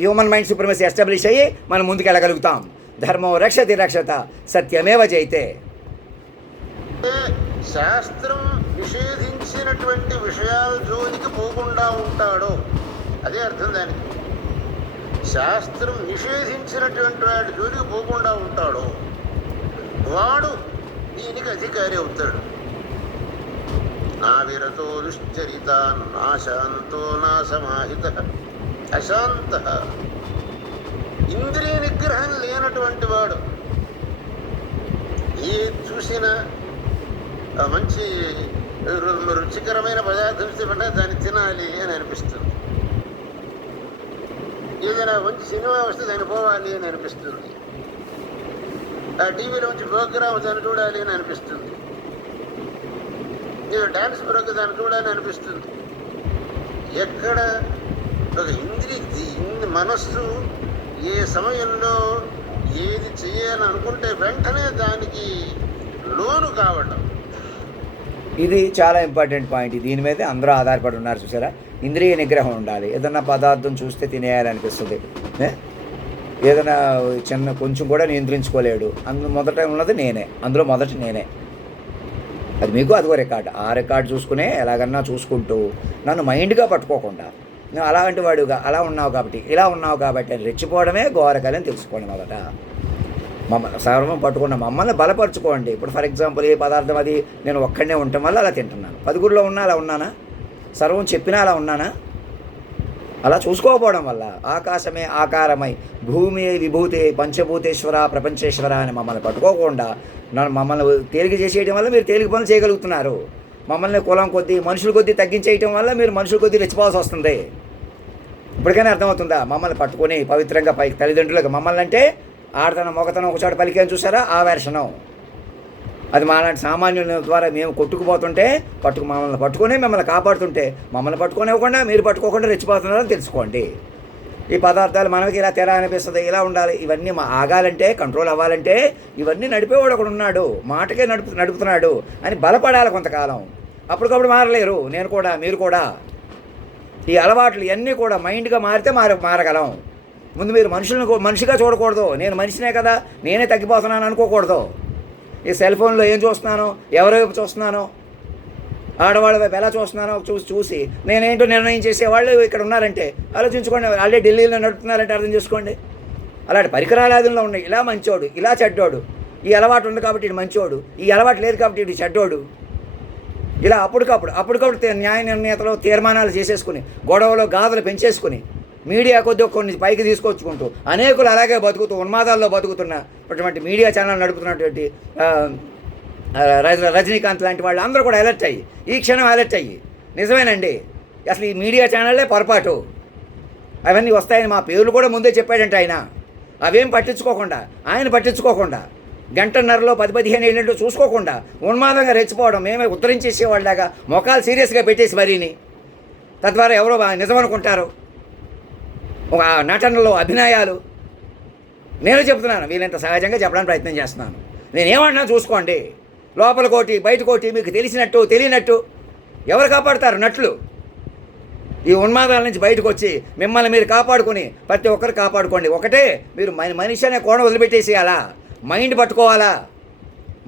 హ్యూమన్ మైండ్ సుప్రమసీ ఎస్టాబ్లిష్ అయ్యి మనం ముందుకు వెళ్ళగలుగుతాం. ధర్మం రక్షతి రక్షత సత్యమేవ జయతే. శాస్త్రం నిషేధించినటువంటి విషయాల జోలికి పోకుండా ఉంటాడు, అదే అర్థం దానికి. శాస్త్రం నిషేధించినటువంటి వాడి జోలికి పోకుండా ఉంటాడు, వాడు దీనికి అధికారి అవుతాడు. నావిరతో దుశ్చరిత నాశాంతో నాసమాహిత అశాంత. ఇంద్రియ నిగ్రహం లేనటువంటి వాడు ఏది చూసినా మంచి రుచికరమైన పదార్థం ఇస్తే దాన్ని తినాలి అని అనిపిస్తుంది. ఏదైనా మంచి సినిమా వస్తే దాన్ని పోవాలి అని అనిపిస్తుంది. ఆ టీవీలో మంచి ప్రోగ్రామ్ దాన్ని చూడాలి అని అనిపిస్తుంది. ఏదో డ్యాన్స్ ప్రోగ్రామ్ దాన్ని చూడాలని అనిపిస్తుంది. ఎక్కడ ఒక మనస్సు ఏ సమయంలో ఏది చేయాలని అనుకుంటే వెంటనే దానికి లోను కావటం, ఇది చాలా ఇంపార్టెంట్ పాయింట్. దీని మీద అందరూ ఆధారపడి ఉన్నారు చూసారా. ఇంద్రియ నిగ్రహం ఉండాలి. ఏదన్నా పదార్థం చూస్తే తినేయాలనిపిస్తుంది. ఏదైనా కొంచెం కూడా నియంత్రించుకోలేడు. అందులో మొదట ఉన్నది నేనే, అందులో మొదట నేనే. అది మీకు అదిగో రికార్డు. ఆ రికార్డు చూసుకునే ఎలాగన్నా చూసుకుంటూ నన్ను మైండ్గా పట్టుకోకుండా నువ్వు అలాంటి వాడుగా అలా ఉన్నావు కాబట్టి ఇలా ఉన్నావు కాబట్టి అని రెచ్చిపోవడమే ఘోరకలని తెలుసుకోండి. మొదట మమ్మల్ని సర్వం పట్టుకున్న మమ్మల్ని బలపరుచుకోండి. ఇప్పుడు ఫర్ ఎగ్జాంపుల్ ఏ పదార్థం అది నేను ఒక్కడనే ఉండటం వల్ల అలా తింటున్నాను. 10 ఉన్నా అలా ఉన్నానా? సర్వం చెప్పినా అలా ఉన్నానా? అలా చూసుకోకపోవడం వల్ల ఆకాశమే ఆకారమై భూమి విభూతే పంచభూతేశ్వర ప్రపంచేశ్వర అని మమ్మల్ని పట్టుకోకుండా మమ్మల్ని తేలిక చేసేయడం వల్ల మీరు తేలిక పనులు చేయగలుగుతున్నారు. మమ్మల్ని కులం కొద్దీ మనుషుల కొద్దీ తగ్గించేయటం వల్ల మీరు మనుషుల కొద్దీ రెచ్చిపోవాల్సి వస్తుంది. ఇప్పటికైనా అర్థమవుతుందా? మమ్మల్ని పట్టుకొని పవిత్రంగా పైకి తల్లిదండ్రులకు మమ్మల్ని అంటే ఆడతనం మొగతనం ఒకచోట పలికేని చూసారా, ఆ వెర్షనం. అది మాలాంటి సామాన్యుల ద్వారా మేము కొట్టుకుపోతుంటే మమ్మల్ని పట్టుకొని మిమ్మల్ని కాపాడుతుంటే మమ్మల్ని పట్టుకోనివ్వకుండా మీరు పట్టుకోకుండా రెచ్చిపోతున్నారని తెలుసుకోండి. ఈ పదార్థాలు మనకి ఇలా తెర అనిపిస్తుంది, ఇలా ఉండాలి, ఇవన్నీ ఆగాలంటే, కంట్రోల్ అవ్వాలంటే ఇవన్నీ నడిపేవాడు ఒకడు ఉన్నాడు, మాటకే నడుపుతున్నాడు అని బలపడాలి కొంతకాలం. అప్పటికప్పుడు మారలేరు. నేను కూడా, మీరు కూడా. ఈ అలవాట్లు ఇవన్నీ కూడా మైండ్గా మారితే మారగలం. ముందు మీరు మనిషిగా చూడకూడదు. నేను మనిషినే కదా, నేనే తగ్గిపోతున్నాను అనుకోకూడదు. ఈ సెల్ ఫోన్లో ఏం చూస్తున్నానో, ఎవరి వైపు చూస్తున్నానో, ఆడవాళ్ళ వైపు ఎలా చూస్తున్నానో చూసి నేనేంటో నిర్ణయం చేసేవాళ్ళు ఇక్కడ ఉన్నారంటే ఆలోచించుకోండి. ఆల్రెడీ ఢిల్లీలో నడుపుతున్నారంటే అర్థం చేసుకోండి. అలాంటి పరికరాలాదుల్లో ఉన్నాయి. ఇలా మంచోడు, ఇలా చెడ్డోడు. ఈ అలవాటు ఉంది కాబట్టి ఇటు మంచోడు, ఈ అలవాటు లేదు కాబట్టి ఇటు చెడ్డోడు. ఇలా అప్పటికప్పుడు న్యాయ నిర్ణేతలు తీర్మానాలు చేసేసుకుని, గొడవలో గాథలు పెంచేసుకుని, మీడియా కొద్దిగా కొన్ని పైకి తీసుకొచ్చుకుంటూ అనేకులు అలాగే బతుకుతూ ఉన్మాదాల్లో బతుకుతున్నటువంటి మీడియా ఛానల్ నడుపుతున్నటువంటి రజనీకాంత్ లాంటి వాళ్ళు అందరూ కూడా అలర్ట్ అయ్యి, ఈ క్షణం అలర్ట్ అయ్యి, నిజమేనండి అసలు ఈ మీడియా ఛానళ్ళే పొరపాటు, అవన్నీ వస్తాయని మా పేర్లు కూడా ముందే చెప్పాడంటే ఆయన. అవేం పట్టించుకోకుండా, ఆయన పట్టించుకోకుండా, గంటన్నరలో 10-15 ఏళ్ళంటూ చూసుకోకుండా ఉన్మాదంగా రెచ్చిపోవడం, మేమే ఉత్తరించేసేవాళ్ళలాగా మొఖాలు సీరియస్గా పెట్టేసి మరీని, తద్వారా ఎవరో నిజమనుకుంటారు. ఒక నటనలో అభినయాలు. నేను చెప్తున్నాను, వీళ్ళంత సహజంగా చెప్పడానికి ప్రయత్నం చేస్తున్నాను. నేనేమన్నా చూసుకోండి, లోపల కోటి బయట కోటి, మీకు తెలిసినట్టు తెలియనట్టు ఎవరు కాపాడుతారు? నట్లు. ఈ ఉన్మాదాల నుంచి బయటకు వచ్చి మిమ్మల్ని మీరు కాపాడుకుని ప్రతి ఒక్కరు కాపాడుకోండి. ఒకటే, మీరు మనిషి అనే కోణం వదిలిపెట్టేసేయాలా, మైండ్ పట్టుకోవాలా,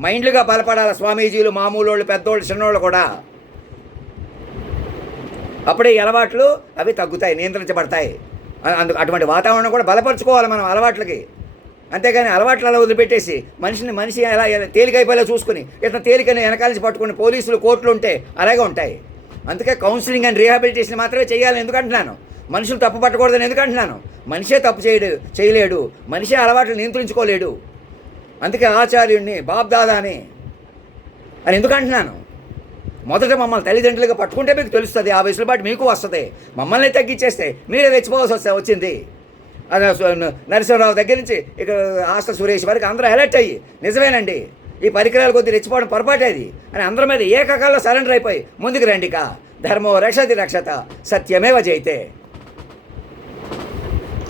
మైండ్లుగా బలపడాలా. స్వామీజీలు, మామూలు వాళ్ళు, పెద్దోళ్ళు, చిన్నోళ్ళు కూడా. అప్పుడే ఈ అలవాట్లు అవి తగ్గుతాయి, నియంత్రించబడతాయి. అటువంటి వాతావరణం కూడా బలపరుచుకోవాలి మనం అలవాట్లకి. అంతేగాని అలవాట్లు అలా వదిలిపెట్టేసి మనిషి ఎలా తేలికైపోయేలా చూసుకుని ఇట్లా తేలికని వెనకాల నుంచి పట్టుకుని పోలీసులు, కోర్టులు ఉంటే అలాగే ఉంటాయి. అందుకే కౌన్సిలింగ్ అండ్ రీహాబిలిటేషన్ మాత్రమే చేయాలని ఎందుకంటున్నాను. మనుషులు తప్పు పట్టకూడదని ఎందుకంటున్నాను. మనిషే తప్పు చేయలేడు, మనిషే అలవాట్లు నియంత్రించుకోలేడు. అందుకే ఆచార్యుడిని, బాబ్దాదాని అని ఎందుకంటున్నాను. మొదట మమ్మల్ని తల్లిదండ్రులుగా పట్టుకుంటే మీకు తెలుస్తుంది, ఆ వెసులుబాటు మీకు వస్తుంది. మమ్మల్ని తగ్గించేస్తే మీరే తెచ్చిపోవాల్సి వచ్చింది. నరసింహరావు దగ్గర నుంచి ఇక ఆస్త సురేష్ వరకు అందరూ అలర్ట్ అయ్యి, నిజమేనండి ఈ పరికరాలు కొద్ది రెచ్చిపోవడం పొరపాటేది అని అందరి మీద ఏకకాలంలో సరెండర్ అయిపోయి ముందుకు రండి. ధర్మో రక్షతి రక్షత సత్యమేవ జయితే.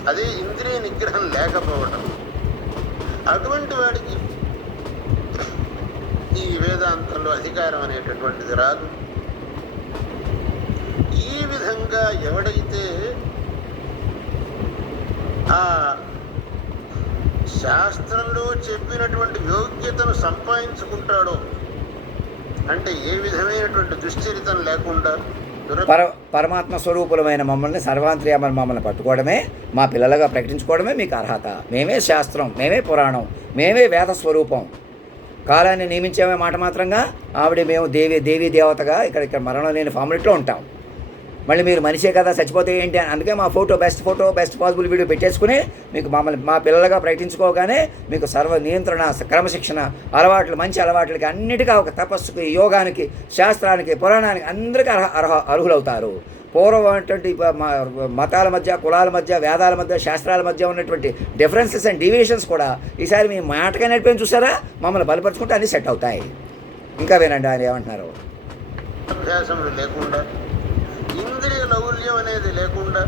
అది ఇంద్రియ నిగ్రహం లేకపోవడం. అటువంటి వాడికి ఈ వేదాంతంలో అధికారం అనేటటువంటిది రాదు. ఈ విధంగా ఎవడైతే ఆ శాస్త్రంలో చెప్పినటువంటి యోగ్యతను సంపాదించుకుంటాడో, అంటే ఏ విధమైనటువంటి దుశ్చరితం లేకుండా పరమాత్మ స్వరూపులమైన మమ్మల్ని, సర్వాంతర్యామని మమ్మల్ని పట్టుకోవడమే, మా పిల్లలుగా ప్రకటించుకోవడమే మీకు అర్హత. మేమే శాస్త్రం, మేమే పురాణం, మేమే వేద స్వరూపం. కాలాన్ని నియమించేమే మాట మాత్రంగా ఆవిడ మేము దేవీ దేవతగా ఇక్కడ మరణం లేని ఫార్ములేట్లో ఉంటాం. మళ్ళీ మీరు మనిషే కదా చచ్చిపోతే ఏంటి అని. అందుకే మా బెస్ట్ పాసిబుల్ వీడియో పెట్టేసుకుని మీకు మమ్మల్ని మా పిల్లలుగా ప్రకటించుకోగానే మీకు సర్వ నియంత్రణ, క్రమశిక్షణ, అలవాట్లు, మంచి అలవాట్లకి అన్నిటికీ ఒక తపస్సుకి, యోగానికి, శాస్త్రానికి, పురాణానికి అందరికీ అర్హులవుతారు. పూర్వం అటువంటి మతాల మధ్య, కులాల మధ్య, వేదాల మధ్య, శాస్త్రాల మధ్య ఉన్నటువంటి డిఫరెన్సెస్ అండ్ డీవియేషన్స్ కూడా ఈసారి మీ మాటగా నడిపోయిన చూసారా, మమ్మల్ని బలపరుచుకుంటే అన్నీ సెట్ అవుతాయి. ఇంకా వినండి ఆయన ఏమంటున్నారు. అభ్యాసములు లేకుండా, ఇంద్రియ లౌల్యం అనేది లేకుండా,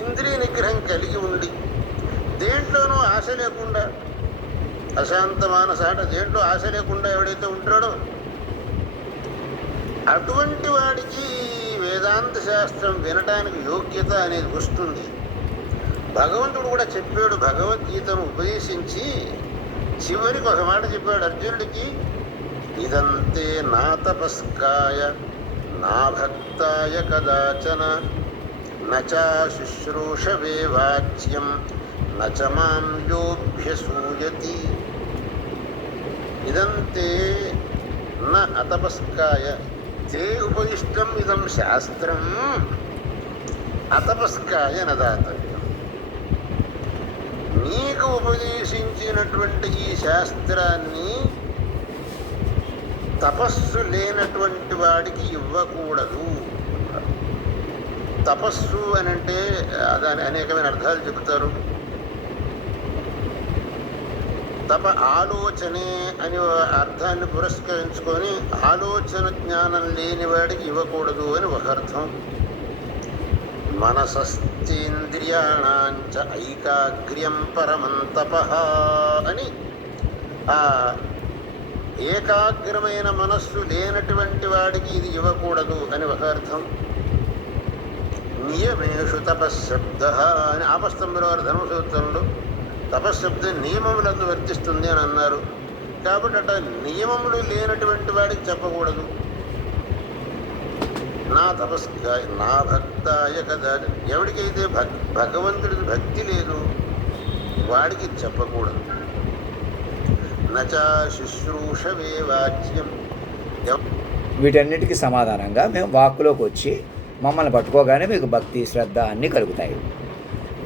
ఇంద్రియ నిగ్రహం కలిగి ఉండి, దేంట్లోనూ ఆశ లేకుండా, అశాంత మానస అంటే దేంట్లో ఆశ లేకుండా ఎవడైతే ఉంటాడో అటువంటి వాడికి వేదాంత శాస్త్రం వినటానికి యోగ్యత అనేది వస్తుంది. భగవంతుడు కూడా చెప్పాడు, భగవద్గీతను ఉపదేశించి చివరికి ఒక మాట చెప్పాడు అర్జునుడికి, ఇదంతే నా తపస్కాయ నా భక్తాయ కదాచన నచా శుశ్రూషవే వాచ్యం నచ మాం యోభ్యసూయతి. ఇదంతే న అతపస్కాయ తే ఉపదిష్టం ఇదం శాస్త్రం అతపస్కాయ నదాతవ్యం. నీకు ఉపదేశించినటువంటి ఈ శాస్త్రాన్ని తపస్సు లేనటువంటి వాడికి ఇవ్వకూడదు. తపస్సు అని అంటే దాని అనేకమైన అర్థాలు చెబుతారు. తప ఆలోచనే అని అర్థాన్ని పురస్కరించుకొని ఆలోచన జ్ఞానం లేని వాడికి ఇవ్వకూడదు అని ఒక అర్థం. మనసస్థేంద్రియాణాంచ ఐకాగ్ర్యం పరమం తపః అని ఆ ఏకాగ్రమైన మనస్సు లేనటువంటి వాడికి ఇది ఇవ్వకూడదు అని ఒక అర్థం. నియమేషు తపశ్శబ్ద అని ఆపస్తంభుల వారి ధర్మసూత్రంలో తపశ్శబ్దం నియమములందు వర్తిస్తుంది అని అన్నారు. కాబట్టి అట్లా నియమములు లేనటువంటి వాడికి చెప్పకూడదు. నా తపస్కాయ నా భక్తాయ కదా, ఎవరికైతే భగవంతుడికి భక్తి లేదు వాడికి చెప్పకూడదు. నచా శుశ్రూషవే వాచ్యం. వీటన్నిటికీ సమాధానంగా మేము వాక్కులోకి వచ్చి మమ్మల్ని పట్టుకోగానే మీకు భక్తి శ్రద్ధ అన్నీ కలుగుతాయి.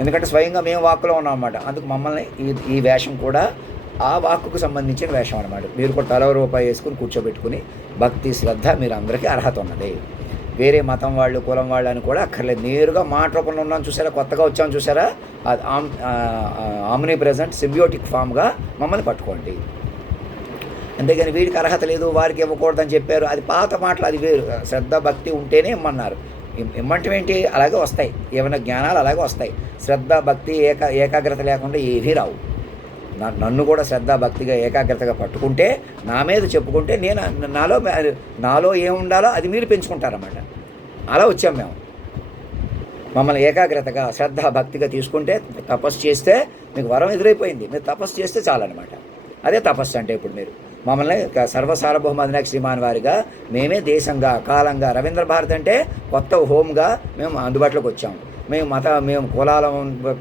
ఎందుకంటే స్వయంగా మేము వాక్కులో ఉన్నాం అన్నమాట. అందుకు మమ్మల్ని ఈ వేషం కూడా ఆ వాక్కుకు సంబంధించిన వేషం అనమాట. మీరు కూడా తల రూపాయి వేసుకుని కూర్చోబెట్టుకుని భక్తి శ్రద్ధ మీరు అందరికీ అర్హత ఉన్నది. వేరే మతం వాళ్ళు కులం వాళ్ళు అని కూడా అక్కర్లేదు. నేరుగా మాట రూపంలో ఉన్నాం చూసారా, కొత్తగా వచ్చాము చూసారా, అది ఆమ్ని ప్రెజెంట్ సింబియోటిక్ ఫామ్గా మమ్మల్ని పట్టుకోండి. అంతేగాని వీడికి అర్హత లేదు వారికి ఇవ్వకూడదని చెప్పారు, అది పాత మాటలు, అది వేరు. శ్రద్ధ భక్తి ఉంటేనే ఇమ్మన్నారు. ఇమ్మంటే ఏంటి, అలాగే వస్తాయి. ఏమైనా జ్ఞానాలు అలాగే వస్తాయి. శ్రద్ధ భక్తి ఏకాగ్రత లేకుండా ఏవీ రావు. నన్ను కూడా శ్రద్ధ భక్తిగా ఏకాగ్రతగా పట్టుకుంటే, నా మీద చెప్పుకుంటే, నేను నాలో ఏముండాలో అది మీరు పెంచుకుంటారన్నమాట. అలా వచ్చాం మేము. మమ్మల్ని ఏకాగ్రతగా శ్రద్ధ భక్తిగా తీసుకుంటే, తపస్సు చేస్తే మీకు వరం ఎదురైపోయింది. మీరు తపస్సు చేస్తే చాలన్నమాట. అదే తపస్సు అంటే. ఇప్పుడు మీరు మమ్మల్ని సర్వసార్వభౌమ అధినాయక శ్రీమాన్ వారిగా మేమే దేశంగా కాలంగా రవీంద్ర భారత్ అంటే కొత్త హోమ్గా మేము అందుబాటులోకి వచ్చాము. మేము కులాల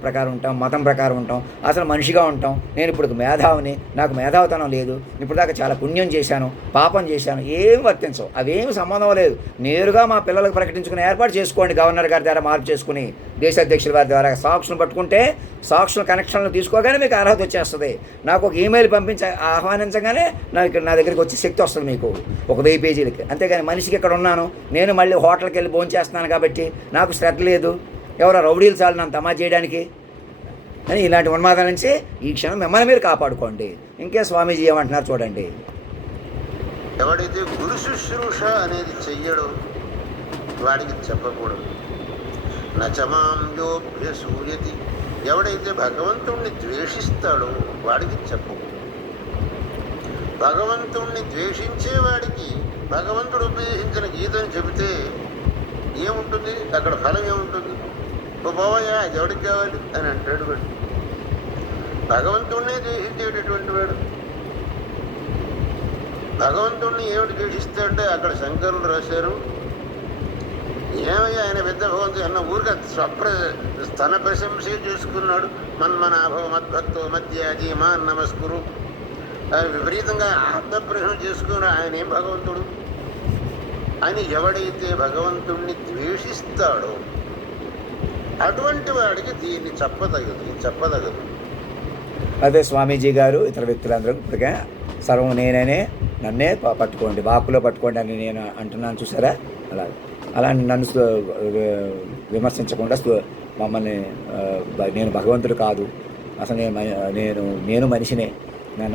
ప్రకారం ఉంటాం, మతం ప్రకారం ఉంటాం, అసలు మనిషిగా ఉంటాం. నేను ఇప్పుడు మేధావిని, నాకు మేధావితనం లేదు, ఇప్పుడు దాకా చాలా పుణ్యం చేశాను, పాపం చేశాను, ఏం వర్తించవు. అవేమి సంబంధం లేదు. నేరుగా మా పిల్లలకు ప్రకటించుకుని ఏర్పాటు చేసుకోండి. గవర్నర్ గారి ద్వారా మార్పు చేసుకుని, దేశాధ్యక్షుల వారి ద్వారా సాక్షులు పట్టుకుంటే, సాక్షుల కనెక్షన్లు తీసుకోగానే మీకు అర్హత వచ్చేస్తుంది. నాకు ఒక ఈమెయిల్ ఆహ్వానించగానే నా దగ్గరికి వచ్చే శక్తి వస్తుంది మీకు, ఒక 1000 పేజీలకి. అంతేగాని మనిషికి ఇక్కడ ఉన్నాను, నేను మళ్ళీ హోటల్కి వెళ్ళి భోంచేస్తున్నాను కాబట్టి నాకు శ్రద్ధ లేదు, ఎవరో రౌడీలు చాలు నన్ను తమా చేయడానికి అని ఇలాంటి ఉన్మాదాల నుంచి ఈ క్షణం మిమ్మల్ని మీరు కాపాడుకోండి. ఇంకే స్వామీజీ ఏమంటున్నారు చూడండి. ఎవడైతే గురు శుశ్రూష అనేది చెయ్యడో వాడికి చెప్పకూడదు. నచమాం యోభ్య సూర్యతి, ఎవడైతే భగవంతుణ్ణి ద్వేషిస్తాడో వాడికి చెప్పకూడదు. భగవంతుణ్ణి ద్వేషించేవాడికి భగవంతుడు ఉపదేశించిన గీతను చెబితే ఏముంటుంది, అక్కడ ఫలం ఏముంటుంది? పోవయ్యా, అది ఎవడికి కావాలి అని అంటాడు వాడు. భగవంతుణ్ణే ద్వేషించేటటువంటి వాడు భగవంతుణ్ణి ఏమిటి ద్వేషిస్తాడంటే, అక్కడ శంకరులు రాశారు, ఏమయ్యా ఆయన పెద్ద భగవంతుడు అన్న ఊరిగా స్తన ప్రశంసే చేసుకున్నాడు. మన్మనాభవ మద్భక్తో మధ్యాజీ మా నమస్కురు, విపరీతంగా ఆత్మప్రశ్న చేసుకుని ఆయన ఏం భగవంతుడు అని ఎవడైతే భగవంతుణ్ణి ద్వేషిస్తాడో అటువంటి వాడికి దీన్ని చెప్పదగదు. అదే స్వామీజీ గారు ఇతర వ్యక్తులందరూ ఇప్పటికే సర్వం నేననే, నన్నే పట్టుకోండి, వాక్కులో పట్టుకోండి అని నేను అంటున్నాను చూసారా. అలా నన్ను విమర్శించకుండా మమ్మల్ని నేను భగవంతుడు కాదు, అసలు నేను మనిషినే,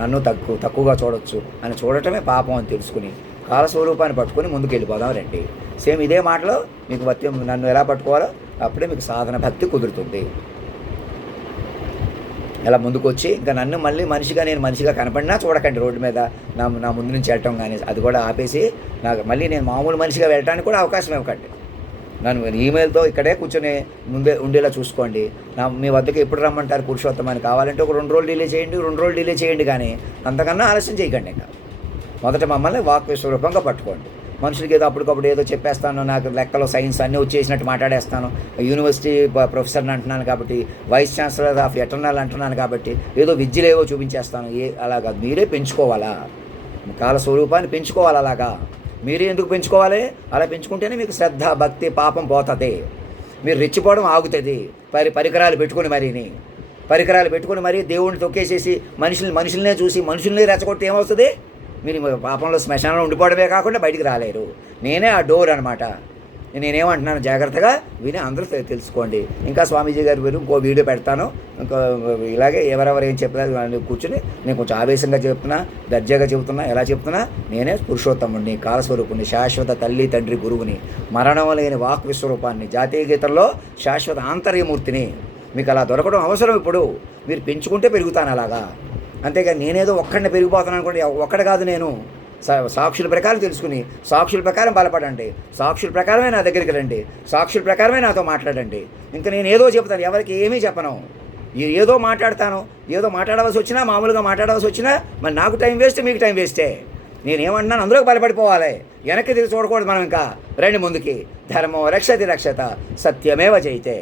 నన్ను తక్కువగా చూడొచ్చు అని చూడటమే పాపం అని తెలుసుకుని కాలస్వరూపాన్ని పట్టుకుని ముందుకు వెళ్ళిపోదాం రండి. సేమ్ ఇదే మాటలో మీకు నన్ను ఎలా పట్టుకోవాలో అప్పుడే మీకు సాధన భక్తి కుదురుతుంది. ఇలా ముందుకు వచ్చి ఇంకా నన్ను మళ్ళీ నేను మనిషిగా కనపడినా చూడకండి రోడ్డు మీద నా ముందు నుంచి వెళ్ళటం కానీ, అది కూడా ఆపేసి నాకు మళ్ళీ నేను మామూలు మనిషిగా వెళ్ళడానికి కూడా అవకాశం ఇవ్వకండి. నన్ను ఈమెయిల్తో ఇక్కడే కూర్చొని ముందే ఉండేలా చూసుకోండి. మీ వద్దకు ఎప్పుడు రమ్మంటారు పురుషోత్తమాన్ని, కావాలంటే ఒక 2 రోజులు డిలే చేయండి కానీ అంతకన్నా ఆలస్యం చేయకండి. ఇంకా మొదట మమ్మల్ని వాక్ విశ్వరూపంగా పట్టుకోండి. మనుషులకి ఏదో అప్పటికప్పుడు ఏదో చెప్పేస్తాను, నాకు లెక్కలో సైన్స్ అన్నీ వచ్చేసినట్టు మాట్లాడేస్తాను, యూనివర్సిటీ ప్రొఫెసర్ని అంటున్నాను కాబట్టి, వైస్ ఛాన్సలర్ ఆఫ్ ఎటర్నల్ అంటున్నాను కాబట్టి ఏదో విద్యలేవో చూపించేస్తాను. అలాగా మీరే పెంచుకోవాలా, కాలస్వరూపాన్ని పెంచుకోవాలి. అలాగా మీరే ఎందుకు పెంచుకోవాలి? అలా పెంచుకుంటేనే మీకు శ్రద్ధ భక్తి పాపం పోతుంది. మీరు రెచ్చిపోవడం ఆగుతుంది. పరికరాలు పెట్టుకుని మరీ దేవుడిని తొక్కేసేసి మనుషులనే చూసి మనుషుల్ని రెచ్చగొట్టి ఏమవుతుంది? మీరు పాపంలో శ్మశానంలో ఉండిపోవడమే కాకుండా బయటికి రాలేరు. నేనే ఆ డోర్ అనమాట. నేనేమంటున్నాను జాగ్రత్తగా విని అందరూ తెలుసుకోండి. ఇంకా స్వామీజీ గారి పేరు ఇంకో వీడియో పెడతాను. ఇంకా ఇలాగే ఎవరెవరు ఏం చెప్పినా కూర్చుని నేను కొంచెం ఆవేశంగా చెప్తున్నా, దర్జాగా చెబుతున్నా. ఎలా చెప్తున్నా? నేనే పురుషోత్తముడిని, కాలస్వరూపుణ్ణి, శాశ్వత తల్లి తండ్రి గురువుని, మరణం లేని వాక్ విశ్వరూపాన్ని, జాతీయ గీతంలో శాశ్వత ఆంతర్యమూర్తిని. మీకు అలా దొరకడం అవసరం. ఇప్పుడు మీరు పెంచుకుంటే పెరుగుతాను. అలాగా అంతేగాని నేనేదో ఒక్కడిని పెరిగిపోతున్నాను అనుకోండి, ఒక్కడు కాదు నేను. సాక్షుల ప్రకారం తెలుసుకుని సాక్షుల ప్రకారం బలపడండి, సాక్షుల ప్రకారమే నా దగ్గరికి రండి, సాక్షుల ప్రకారమే నాతో మాట్లాడండి. ఇంకా నేను ఏదో చెప్తాను, ఎవరికి ఏమీ చెప్పను. ఏదో మాట్లాడతాను, ఏదో మాట్లాడవలసి వచ్చినా, మామూలుగా మాట్లాడవలసి వచ్చినా మరి నాకు టైం వేస్ట్, మీకు టైం వేస్టే. నేనేమన్నాను, అందులోకి బలపడిపోవాలి, వెనక్కి తిరిగి చూడకూడదు మనం. ఇంకా రండి ముందుకి. ధర్మం రక్షతి రక్షత, సత్యమేవ జయితే.